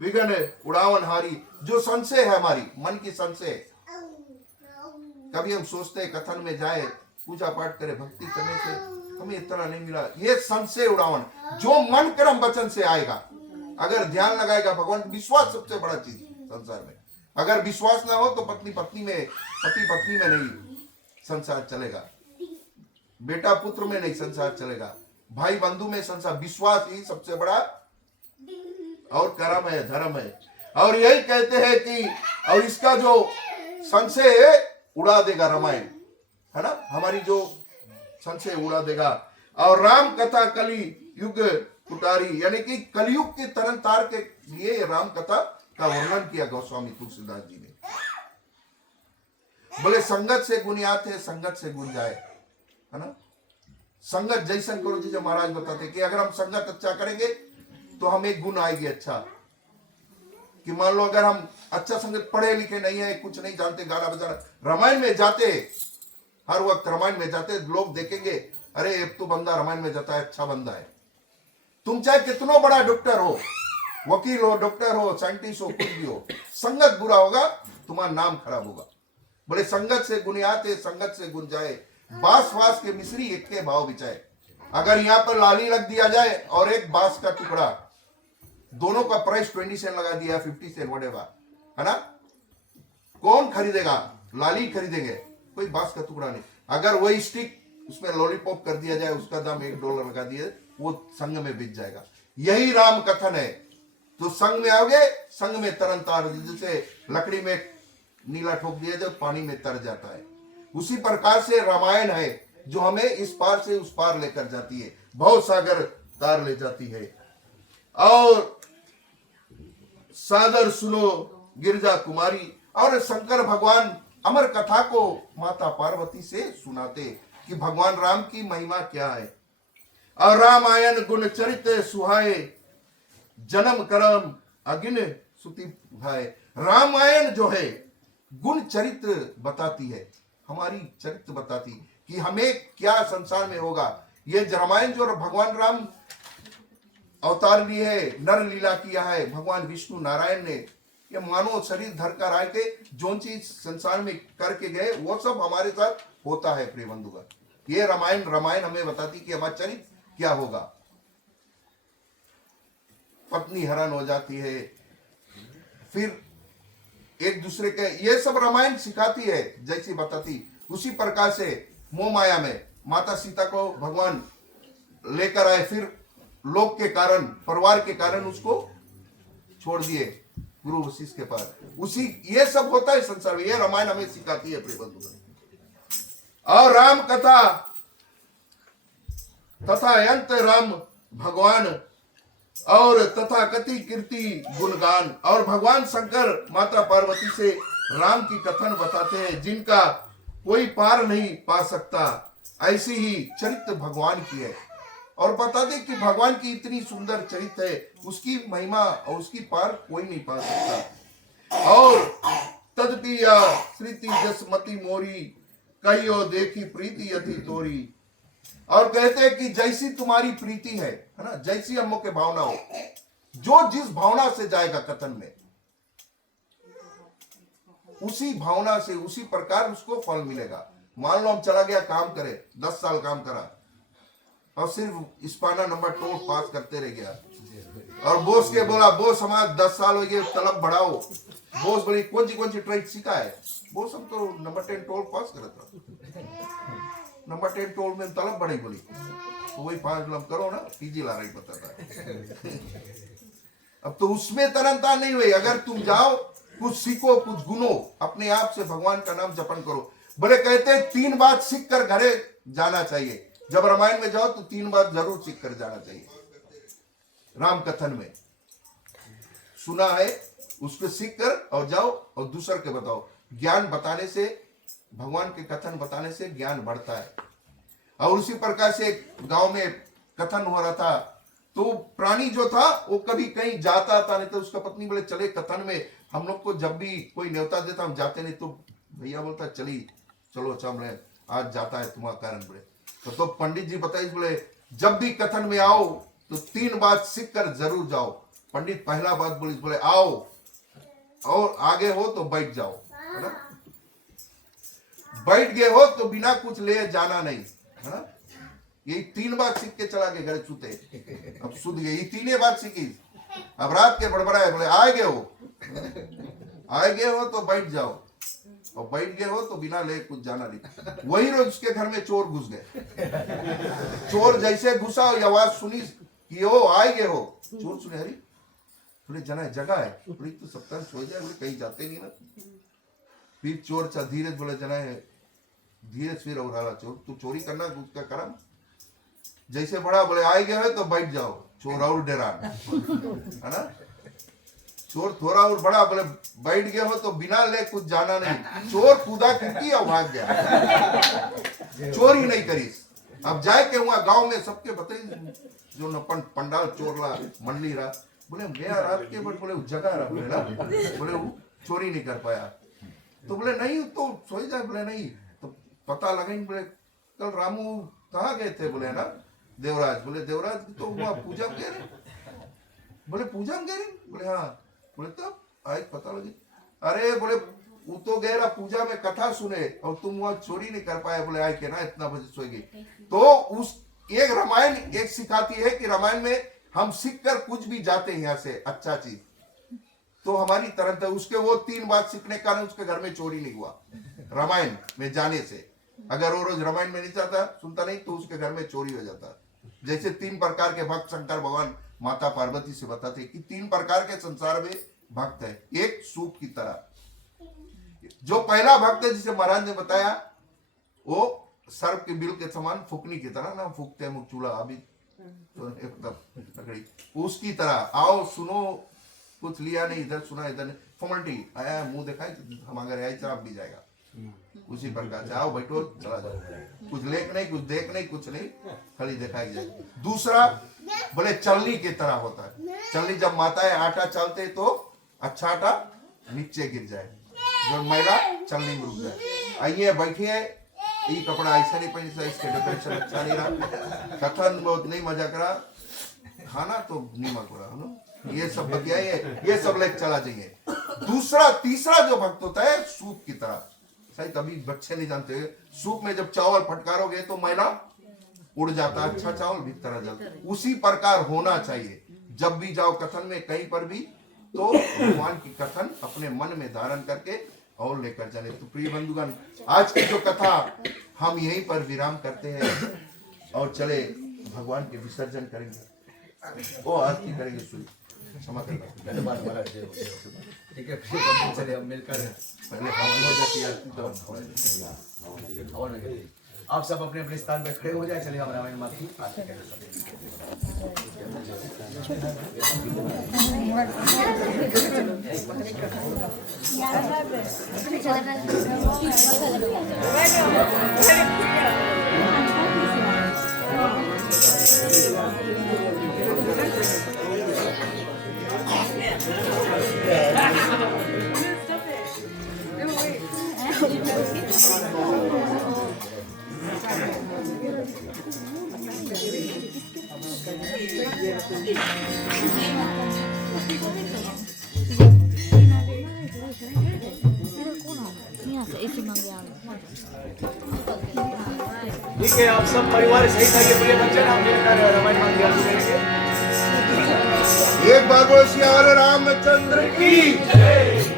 विघ्न उड़ावन हारी। जो संशय है हमारी मन की संशय, कभी हम सोचते हैं कथन में जाए, पूजा पाठ करे, भक्ति करने से हमें इतना नहीं मिला, ये संशय उड़ावन जो मन कर्म वचन से आएगा। अगर ध्यान लगाएगा भगवान, विश्वास सबसे बड़ा चीज संसार में। अगर विश्वास ना हो तो पत्नी पत्नी में, पति पत्नी में नहीं संसार चलेगा, बेटा पुत्र में नहीं संसार चलेगा, भाई बंधु में संसार। विश्वास ही सबसे बड़ा और कर्म है, धर्म है। और यही कहते हैं कि और इसका जो संशय है उड़ा देगा रामायण, है ना, हमारी जो संशय उड़ा देगा। और राम कथा कली युग कुटारी, यानी कि कलयुग के तरन तार के लिए राम कथा का वर्णन किया गोस्वामी तुलसीदास जी ने। बोले संगत से गुण आते, संगत से गुण जाए, है ना। संगत जैसन करो, जैसे महाराज बताते कि अगर हम संगत अच्छा करेंगे तो हमें गुण आएगी अच्छा। कि मान लो अगर हम अच्छा संगत, पढ़े लिखे नहीं है, कुछ नहीं जानते, गाना बजाना, रामायण में जाते, हर वक्त रामायण में जाते, लोग देखेंगे अरे एक तो बंदा रामायण में जाता है, अच्छा बंदा है। तुम चाहे कितना बड़ा डॉक्टर हो, वकील हो, डॉक्टर हो, साइंटिस्ट हो, कुछ भी हो, संगत बुरा होगा तुम्हारा नाम खराब होगा। बोले संगत से गुण आते, संगत से गुण जाए, बांस वास के मिश्री एक के भाव बिचाए। अगर यहाँ पर लाली रख दिया जाए और एक बांस का टुकड़ा, दोनों का प्राइस 20 सेंट लगा दिया, 50 सेंट वडेवा, है ना, कौन खरीदेगा? लाली खरीदेंगे, कोई बांस का टुकड़ा नहीं। अगर वही स्टिक उसमें लॉलीपॉप कर दिया जाए, उसका दाम $1 लगा दिया, वो संग में बिक जाएगा। यही राम कथन है। तो संग में आओगे, संग में तरन तार, जैसे लकड़ी में नीला ठोक दिया जाए पानी में तर जाता है, उसी प्रकार से रामायण है जो हमें इस पार से उस पार लेकर जाती है, भव सागर तार ले जाती है। और सादर सुनो गिरजा कुमारी, और शंकर भगवान अमर कथा को माता पार्वती से सुनाते कि भगवान राम की महिमा क्या है। और रामायण गुण चरित सुहाए, जन्म कर्म अगिन सुति भाई। रामायण जो है गुण चरित्र बताती है, हमारी चरित्र बताती कि हमें क्या संसार में होगा। ये रामायण जो भगवान राम अवतार लिए है, नर लीला किया है भगवान विष्णु नारायण ने, ये मानव शरीर धर कर आए के जो चीज संसार में करके गए वो सब हमारे साथ होता है। प्रिय बंधुगण, ये रामायण हमें बताती कि हमारा चरित्र क्या होगा। पत्नी हरण हो जाती है, फिर एक दूसरे के, ये सब रामायण सिखाती है जैसी बताती। उसी प्रकार से मोह माया में माता सीता को भगवान लेकर आए, फिर लोक के कारण, परिवार के कारण उसको छोड़ दिए गुरु वशिष्ठ के पास। उसी ये सब होता है संसार में, ये रामायण हमें सिखाती है प्रिय बंधुगण। और राम कथा तथा अंत राम भगवान, और तथा कति कीर्ति गुणगान। और भगवान शंकर माता पार्वती से राम की कथन बताते हैं जिनका कोई पार नहीं पा सकता, ऐसी ही चरित्र भगवान की है। और बता दें कि भगवान की इतनी सुंदर चरित्र है, उसकी महिमा और उसकी पार कोई नहीं पा सकता। और तदपिया श्रीति जसमती मोरी, कहियो देखी प्रीति यति तोरी। और कहते हैं कि जैसी तुम्हारी प्रीति है ना, जैसी हम के भावना हो, जो जिस भावना से जाएगा कथन में, उसी भावना से उसी प्रकार उसको फल मिलेगा। मान लो हम चला गया काम करे, 10 साल काम करा और सिर्फ इस्पाना नंबर 2 पास करते रह गया, और बोस के बोला बोस हमारा 10 साल हो गए तलब बढ़ाओ। बोस बोली कौन सी ट्रेड सीखा है? बोस हम तो नंबर 10 12 पास करा था, नंबर 10 12 में तलब बढ़ाई। बोली तो वही 5 लम करो ना, पीजी ला रही बताता। अब तो उसमें तरनता नहीं हुई। अगर तुम जाओ कुछ सीखो, कुछ गुनो, अपने आप से भगवान का नाम जपन करो। बोले कहते हैं 3 बात सीख कर घरे जाना चाहिए। जब रामायण में जाओ तो 3 बात जरूर सीख कर जाना चाहिए। राम कथन में सुना है उसको सीख कर और जाओ और दूसर के बताओ। ज्ञान बताने से, भगवान के कथन बताने से ज्ञान बढ़ता है। और उसी प्रकार से गांव में कथन हो रहा था, तो प्राणी जो था वो कभी कहीं जाता था नहीं, तो उसका पत्नी बोले चले कथन में। हम लोग को जब भी कोई न्योता देता हम जाते नहीं, तो भैया बोलता चलो चल आज जाता है तुम्हारा कारण। बोले तो पंडित जी बताइए, बोले जब भी कथन में आओ तो 3 बात सीख कर जरूर जाओ। पंडित पहला बात बोले आओ और आगे हो तो बैठ जाओ, है ना। बैठ गए हो तो बिना कुछ ले जाना नहीं, है ना। यही 3 बात सीख के चला गए घर छूते। अब सुध गए, ये 3 बात सीखी। अब रात के बड़बड़ाए, बोले आए गए हो तो बैठ जाओ, और बैठ गए हो तो बिना ले कुछ जाना नहीं। वही रोज उसके घर में चोर घुस गए। चोर जैसे घुसा और आवाज सुनी कि ओ आए गए हो, चोर सुने हरी थोड़ी जना जगह है, थोड़ी तो सप्ताह सो जाए, बोले कहीं जाते नहीं ना। फिर चोर चा धीरे बोले जना है, धीरे फिर और चोर तू चोरी करना उसका करम। जैसे बड़ा बोले आए गए हो तो बैठ जाओ, चोर और डरान, है ना। चोर थोड़ा और बड़ा, बोले बैठ गया हो तो बिना ले कुछ जाना नहीं, चोर कूदा खिड़की और भाग गया, चोर ही नहीं करीस। अब जाए के हुआ गांव में सबके बताइए जो नपन पंडाल चोरला मंडली रहा, बोले गया रात के बट बोले जगह रहा, बोले ना, बोले वो चोरी नहीं कर पाया। तो बोले नहीं तो सोई जाए, बोले नहीं तो पता लगा। बोले कल रामू कहाँ गए थे, बोले ना देवराज, बोले देवराज तो वहाँ पूजा में गए रहे, बोले पूजा में गए रहे, बोले हाँ, बोले तब आज पता लगी, अरे बोले वो तो गए रहा पूजा में कथा सुने और तुम वहां चोरी नहीं कर पाए, बोले आए के ना इतना बजे सोएगी। तो उस एक रामायण एक सिखाती है कि रामायण में हम सीख कर कुछ भी जाते हैं यहाँ से अच्छा चीज, तो हमारी तरह उसके वो 3 बात सीखने का कारण उसके घर में चोरी नहीं हुआ रामायण में जाने से। अगर वो रोज रामायण में नहीं जाता सुनता नहीं तो उसके घर में चोरी हो जाता। जैसे 3 प्रकार के भक्त शंकर भगवान माता पार्वती से बताते कि 3 प्रकार के संसार में भक्त है। एक सूप की तरह, जो पहला भक्त है जिसे महाराज ने बताया वो सर्प के बिल के समान फूकनी की तरह ना फूकते हैं, मुख चूल्हा अभी तो एकदम लकड़ी उसकी तरह, आओ सुनो कुछ लिया नहीं इधर सुना इधर नहीं, फॉर्मलिटी आया मुंह दिखाई हम अगर आए शराब भी जाएगा, उसी प्रकार से आओ बैठो चला जाओ, कुछ लेख नहीं कुछ देख नहीं कुछ नहीं खाली दिखाई जाए। दूसरा बोले चलनी की तरह होता है, चलनी जब माता है आटा चलते तो अच्छा आटा नीचे गिर जाए, जो मैला चलनी में रुक जाए। आइए बैठिए, ये कपड़ा ऐसा नहीं पहन सा, इसके डेकोरेशन अच्छा नहीं रहा, कथन बहुत नहीं मजा करा, खाना तो नीमक हो रहा, ये सब बतियाइए, ये सब लेके चला जाइए। दूसरा तीसरा जो भक्त होता है सूप की तरह, शायद अभी बच्चे नहीं जानते, सूप में जब चावल फटकारोगे तो मैला उड़ जाता, अच्छा चावल भीतर आ जाता, उसी प्रकार होना चाहिए। जब भी जाओ कथन में कहीं पर भी तो भगवान की कथन अपने मन में धारण करके और लेकर जाने। तो प्रिय बंधुगण आज की जो कथा हम यहीं पर विराम करते हैं और चले भगवान के विसर्जन करेंगे, वो आरती करेंगे। सुई क्षमा करना, धन्यवाद महाराज। ठीक है फिर चले हम मिलकर पहले हवन हो जाती है आरती तो हवन में करेंगे। आप सब अपने अपने स्थान पर खड़े हो जाए, चलिए हम रामायण माता की आरती करें। ठीक है, आप सब परिवार सहित आइए प्रिय बच्चन, हम मिलकर रामायण माता की आरती करेंगे। एक बार बोलो सियावर रामचंद्र की जय।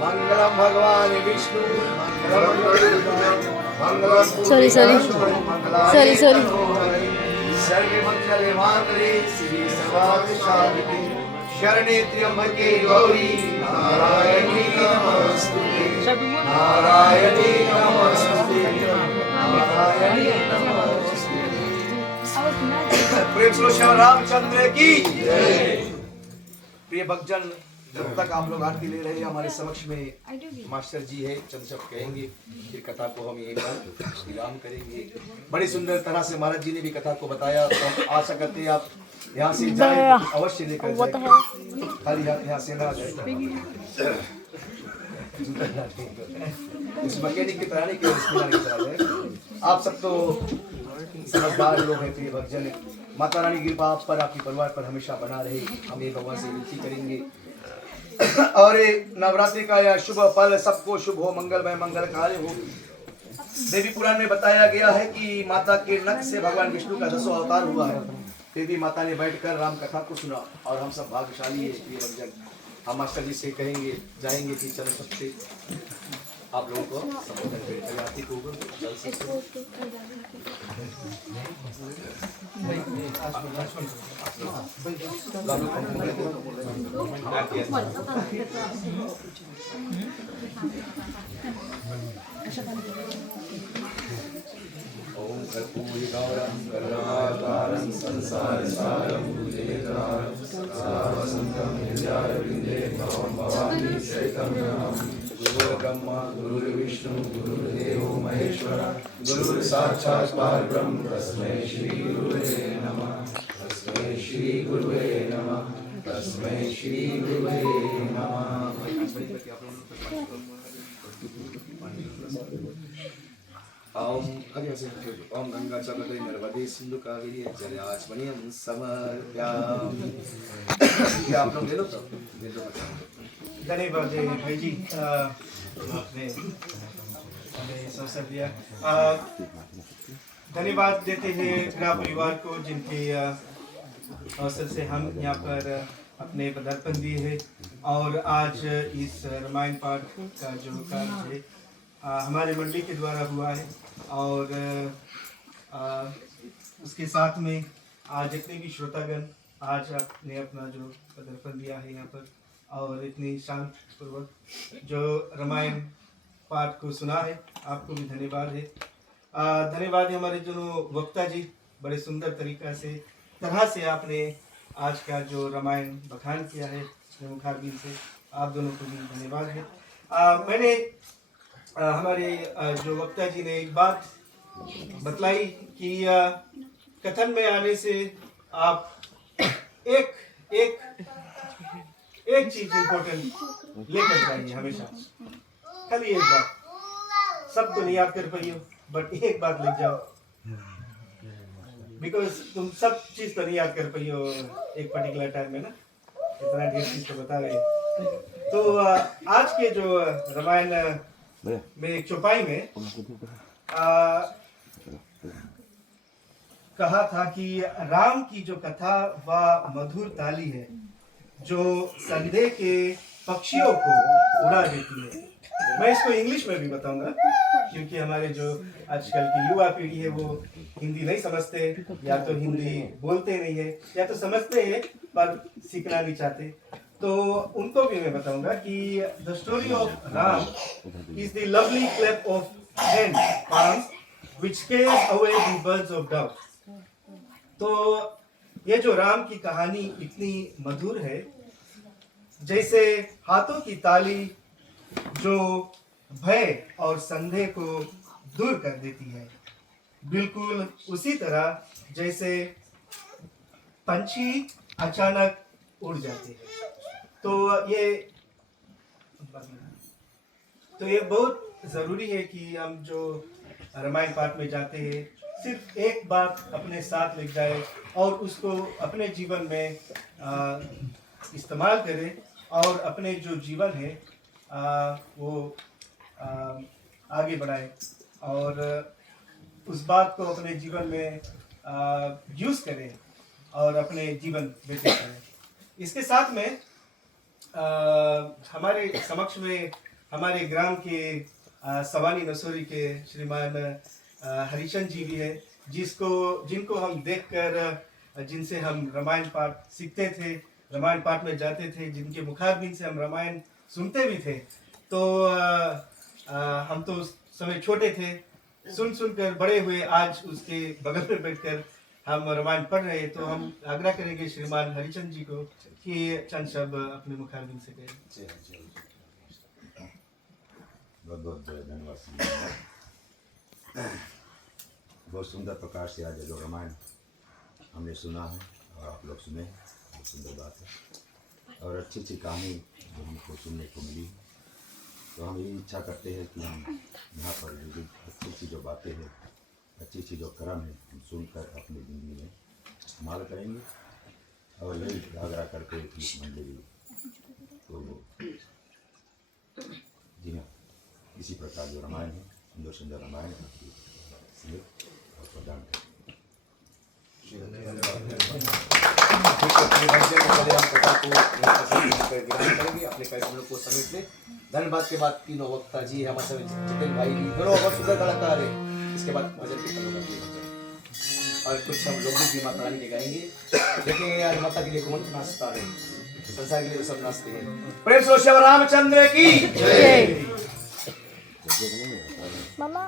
मंगलम भगवान विष्णु सॉरी सर्वे मंगले मांगले शिवे सर्वार्थ साधिके शरणे त्र्यंबके गौरी नारायणी नमस्तुते नारायणी नमस्तुते नारायणी नमस्तुते। प्रेम श्री श्री रामचंद्र की जय। प्रिय भक्तजन, जब तक आप लोग आरती ले रहे हैं हमारे समक्ष में मास्टर जी है, चंद शब्द कहेंगे, फिर कथा को हम एक बार विराम करेंगे। बड़ी सुंदर तरह से महाराज जी ने भी कथा को बताया, तो हम आशा करते हैं आप यहाँ से जाए अवश्य लेकर जाए, खाली हाथ यहाँ से ना जाए। इस मैकेनिक की तरह नहीं कि इसमें नहीं चला जाए। आप सब तो समझदार लोग हैं प्रिय भक्तजन, माता रानी की कृपा आप पर, आपके परिवार पर हमेशा बना रहे, हम ये भगवान से विनती करेंगे। और नवरात्रि का यह शुभ फल सबको शुभ हो, मंगलमय मंगलकारी हो। देवी पुराण में बताया गया है कि माता के नख से भगवान विष्णु का 10वां अवतार हुआ है। देवी माता ने बैठकर राम कथा को सुना और हम सब भाग्यशाली है प्रिय भक्तजन। हम मास्टर जी से कहेंगे जाएंगे कि चल सकते आप लोगों को संबोधन करें आती को चल सकते ओम कर्पूरी गौरम करुणाकारं संसार सारं भुजगेन्द्रं सर्वसंतं हृदयारविन्दे भवं भवानी शैतम्यं गुरुर्ब्रह्मा गुरुर्विष्णु गुरुर्देवो महेश्वर गुरुर्साक्षात् परब्रह्म तस्मै श्री गुरुवे नमः तस्मै श्री गुरुवे नमः तस्मै श्री गुरुवे नमः। ओम गंगा चक्रधरी नर्मदे सिंधु कावेरी जलेस्मिन् समर्पयामि। क्या आप लोग ले लो तो ले लो। धन्यवाद भाई जी, आपने हमें इस अवसर दिया। धन्यवाद देते हैं ग्राम परिवार को जिनके अवसर से हम यहाँ पर अपने पदार्पण दिए हैं और आज इस रामायण पाठ का जो कार्य है हमारे मंडली के द्वारा हुआ है और उसके साथ में आज जितने भी श्रोतागण आज आपने अपना जो पदार्पण दिया है यहाँ पर और इतनी शांत पूर्वक जो रामायण पाठ को सुना है, आपको भी धन्यवाद है। धन्यवाद है हमारे जो वक्ता जी, बड़े सुंदर तरह से आपने आज का जो रामायण बखान किया है मुखारबिन से, आप दोनों को भी धन्यवाद है। मैंने हमारे जो वक्ता जी ने एक बात बतलाई कि कथन में आने से आप एक चीज इम्पोर्टेंट लेकर जाइए हमेशा, खाली एक बात। सब तो नहीं याद कर पाइयो बट एक बात लिख जाओ, बिकॉज तुम सब चीज तो नहीं याद कर पाइयो एक पर्टिकुलर टाइम में ना, इतना ढेर चीज तो बता रहे। तो आज के जो रामायण में एक चौपाई में कहा था कि राम की जो कथा वह मधुर ताली है जो संदेह के पक्षियों को उड़ा देती है। मैं इसको इंग्लिश में भी बताऊंगा क्योंकि हमारे जो आजकल की युवा पीढ़ी है वो हिंदी नहीं समझते, या तो हिंदी बोलते नहीं है या तो समझते हैं पर सीखना नहीं चाहते। तो उनको भी मैं बताऊंगा कि the story of Ram is the lovely clap of hand palms which scares away the birds of doubt। तो ये जो राम की कहानी इतनी मधुर है जैसे हाथों की ताली जो भय और संदेह को दूर कर देती है, बिल्कुल उसी तरह जैसे पंछी अचानक उड़ जाते हैं। तो ये बहुत जरूरी है कि हम जो रामायण पाठ में जाते हैं सिर्फ एक बात अपने साथ ले जाए और उसको अपने जीवन में इस्तेमाल करें और अपने जो जीवन है वो आगे बढ़ाए और उस बात को अपने जीवन में यूज़ करें और अपने जीवन व्यतीत करें। इसके साथ में हमारे समक्ष में हमारे ग्राम के सवानी नसोरी के श्रीमान हरिचंद जी भी है, जिनको हम देखकर जिनसे हम रामायण पाठ सीखते थे, रामायण पाठ में जाते थे, जिनके मुखारबिन से हम रामायण सुनते भी थे। तो हम तो उस समय छोटे थे, सुनकर बड़े हुए, आज उसके बगल में बैठकर हम रामायण पढ़ रहे हैं। तो हम आग्रह करेंगे श्रीमान हरिचंद जी को कि चंद शब्द अपने मुखारबिन से कहें। बहुत बहुत धन्यवाद। बहुत सुंदर प्रकार से आज जो रामायण हमने सुना है और आप लोग सुने, बहुत सुंदर बात है और अच्छी अच्छी कहानी जो हमको सुनने को मिली। तो हम यही इच्छा करते हैं कि हम यहाँ पर जो अच्छी अच्छी जो बातें हैं, अच्छी अच्छी जो कर्म है, हम सुनकर अपनी ज़िंदगी में इस्तेमाल करेंगे और यही आग्रह करते हैं कि मंडली तो जी हाँ, इसी प्रकार जो रामायण है, सुंदर सुंदर रामायण है और प्रदान करें। अपने भजन में पहले हम कथा को विराम करेंगे, अपने कार्यक्रम को समेट ले। धन्यवाद के बाद तीनों वक्ता जी है हमारे साथ, जितेंद्र भाई जी दोनों बहुत सुंदर कलाकार है। इसके बाद भजन कीर्तन होगा और कुछ हम लोग भी माता रानी के गाएंगे। देखेंगे आज माता के लिए कौन नाचता है, संसार के लिए सब नाचते हैं। प्रेम से श्री रामचंद्र की जय। Mama.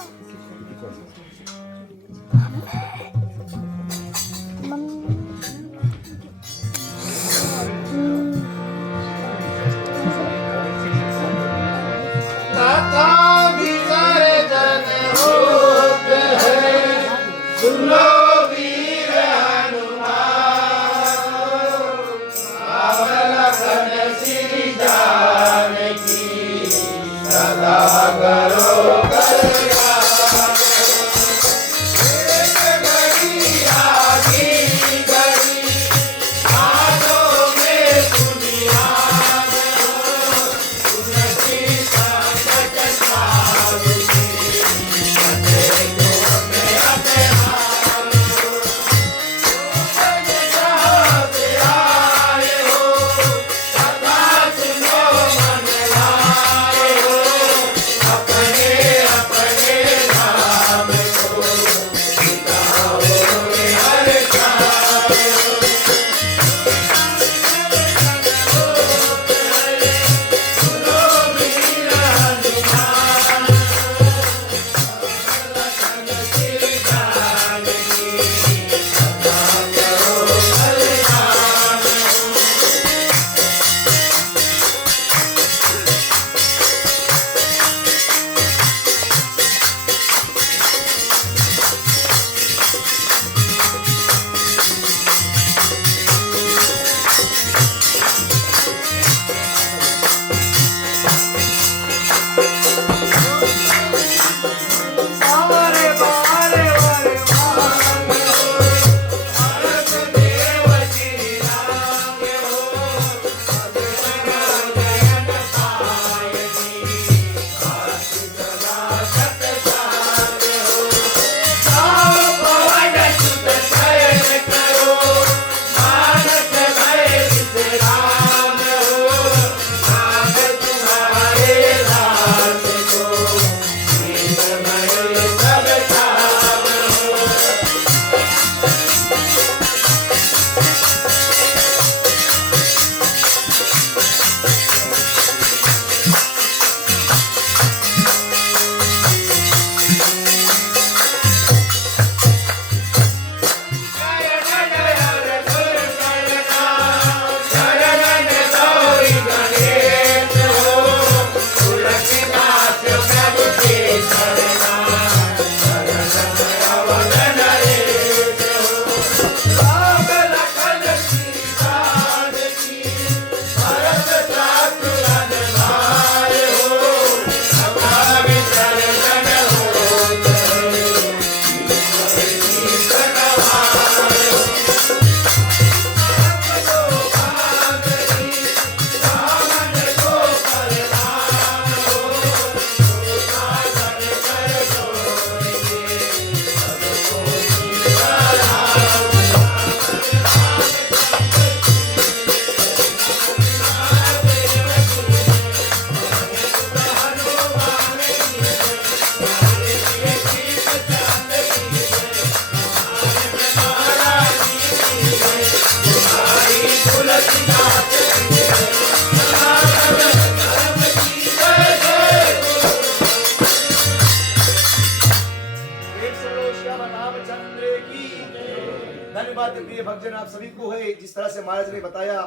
धन्यवाद प्रिय भक्तजन आप सभी को है। जिस तरह से महाराज ने बताया,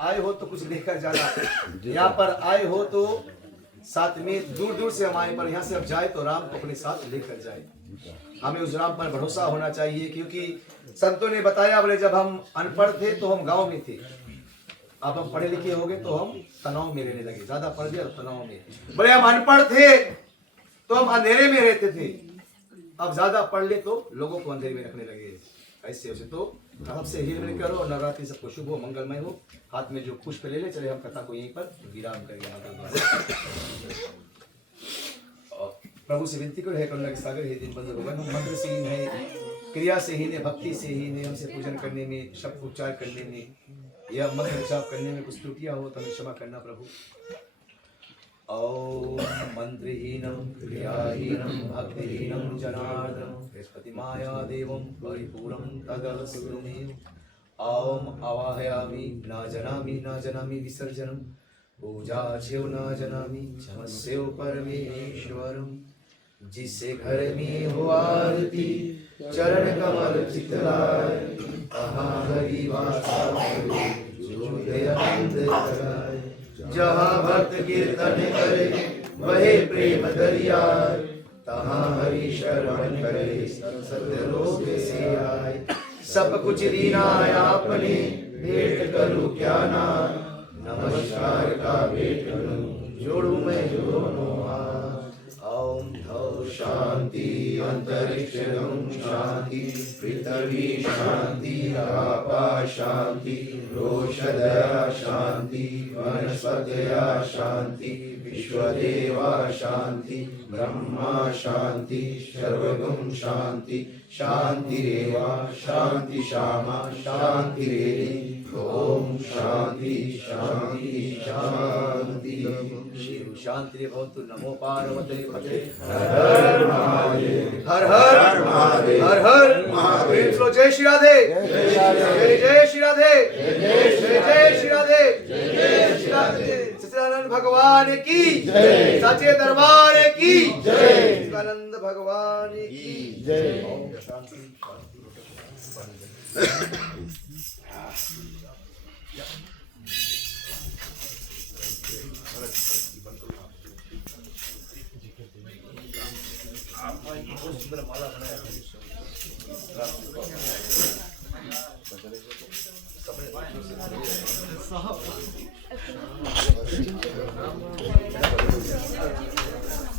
आए हो तो कुछ लेकर जाना। यहाँ पर आए हो तो साथ में दूर दूर से हम आए, पर यहाँ से अब जाए तो राम को अपने साथ लेकर जाए। हमें उस राम पर भरोसा होना चाहिए, क्योंकि संतों ने बताया, बोले जब हम अनपढ़ थे तो हम गांव में थे, अब हम पढ़े लिखे हो गए तो हम तनाव में रहने लगे। ज्यादा पढ़ गए और तनाव में। बोले हम अनपढ़ थे तो हम अंधेरे में रहते थे, अब ज्यादा पढ़ ले तो लोगों को अंधेरे में रखने लगे। ऐसे वैसे तो सबसे हिल मिल करो। नवरात्रि सबको शुभ हो, मंगलमय हो। हाथ में जो पुष्प ले ले, चले हम कथा को यहीं पर विराम करेंगे। प्रभु से विनती करो, हे करुणा के सागर, हे दीनबंधु भगवान, हम मंत्र से ही है, क्रिया से ही ने, भक्ति से ही ने, हमसे पूजन करने में, शब्द उच्चार करने में यह मंत्र जाप करने में कुछ त्रुटियां हो तो हमें क्षमा करना प्रभु। ओम मंत्रहीनम क्रियाहीनम भक्तिहीनम जनार्दन बृहस्पति माया देवं परिपूरं तदस्तुमेव। ओम आवाहयामि न जनामि विसर्जनम पूजा छेव न जनामि क्षमस्यो परमेश्वरम। जिससे घर में हो आरती चरण कमल चितलाय कहाँ हरि वासा जो दयानंद कराए। जहाँ भक्त कीर्तन करे वहे प्रेम दरिया तहाँ हरि शरण करे सत्य लोक से आए। सब कुछ दीना आपने भेंट करूं क्या ना नमस्कार का भेंट करूं जोड़ू मैं दोनों हाथ। ओम धौ शांति अंतरिक्षं शांति पृथ्वी शांति आपा शांति रोषधया शांति वनस्पतया शांति विश्वदेवा शांति ब्रह्मा शांति सर्वगुण शांति शांतिरेवा शांति शामा शांतिरेधि। ओम शांति शांति शांति। शिव शांति भवतु। नमो पार्वते पते। हर महादेव हर हर महादेव हर हर महादेव। चलो जय श्री राधे जय जय श्री राधे जय जय श्री राधे जय श्री राधे। सच्चिदानंद भगवान की जय। सच्चे दरबार की जय। सच्चिदानंद भगवान की जय। ओम शांति बहुत सुंदर माला बनाया सबने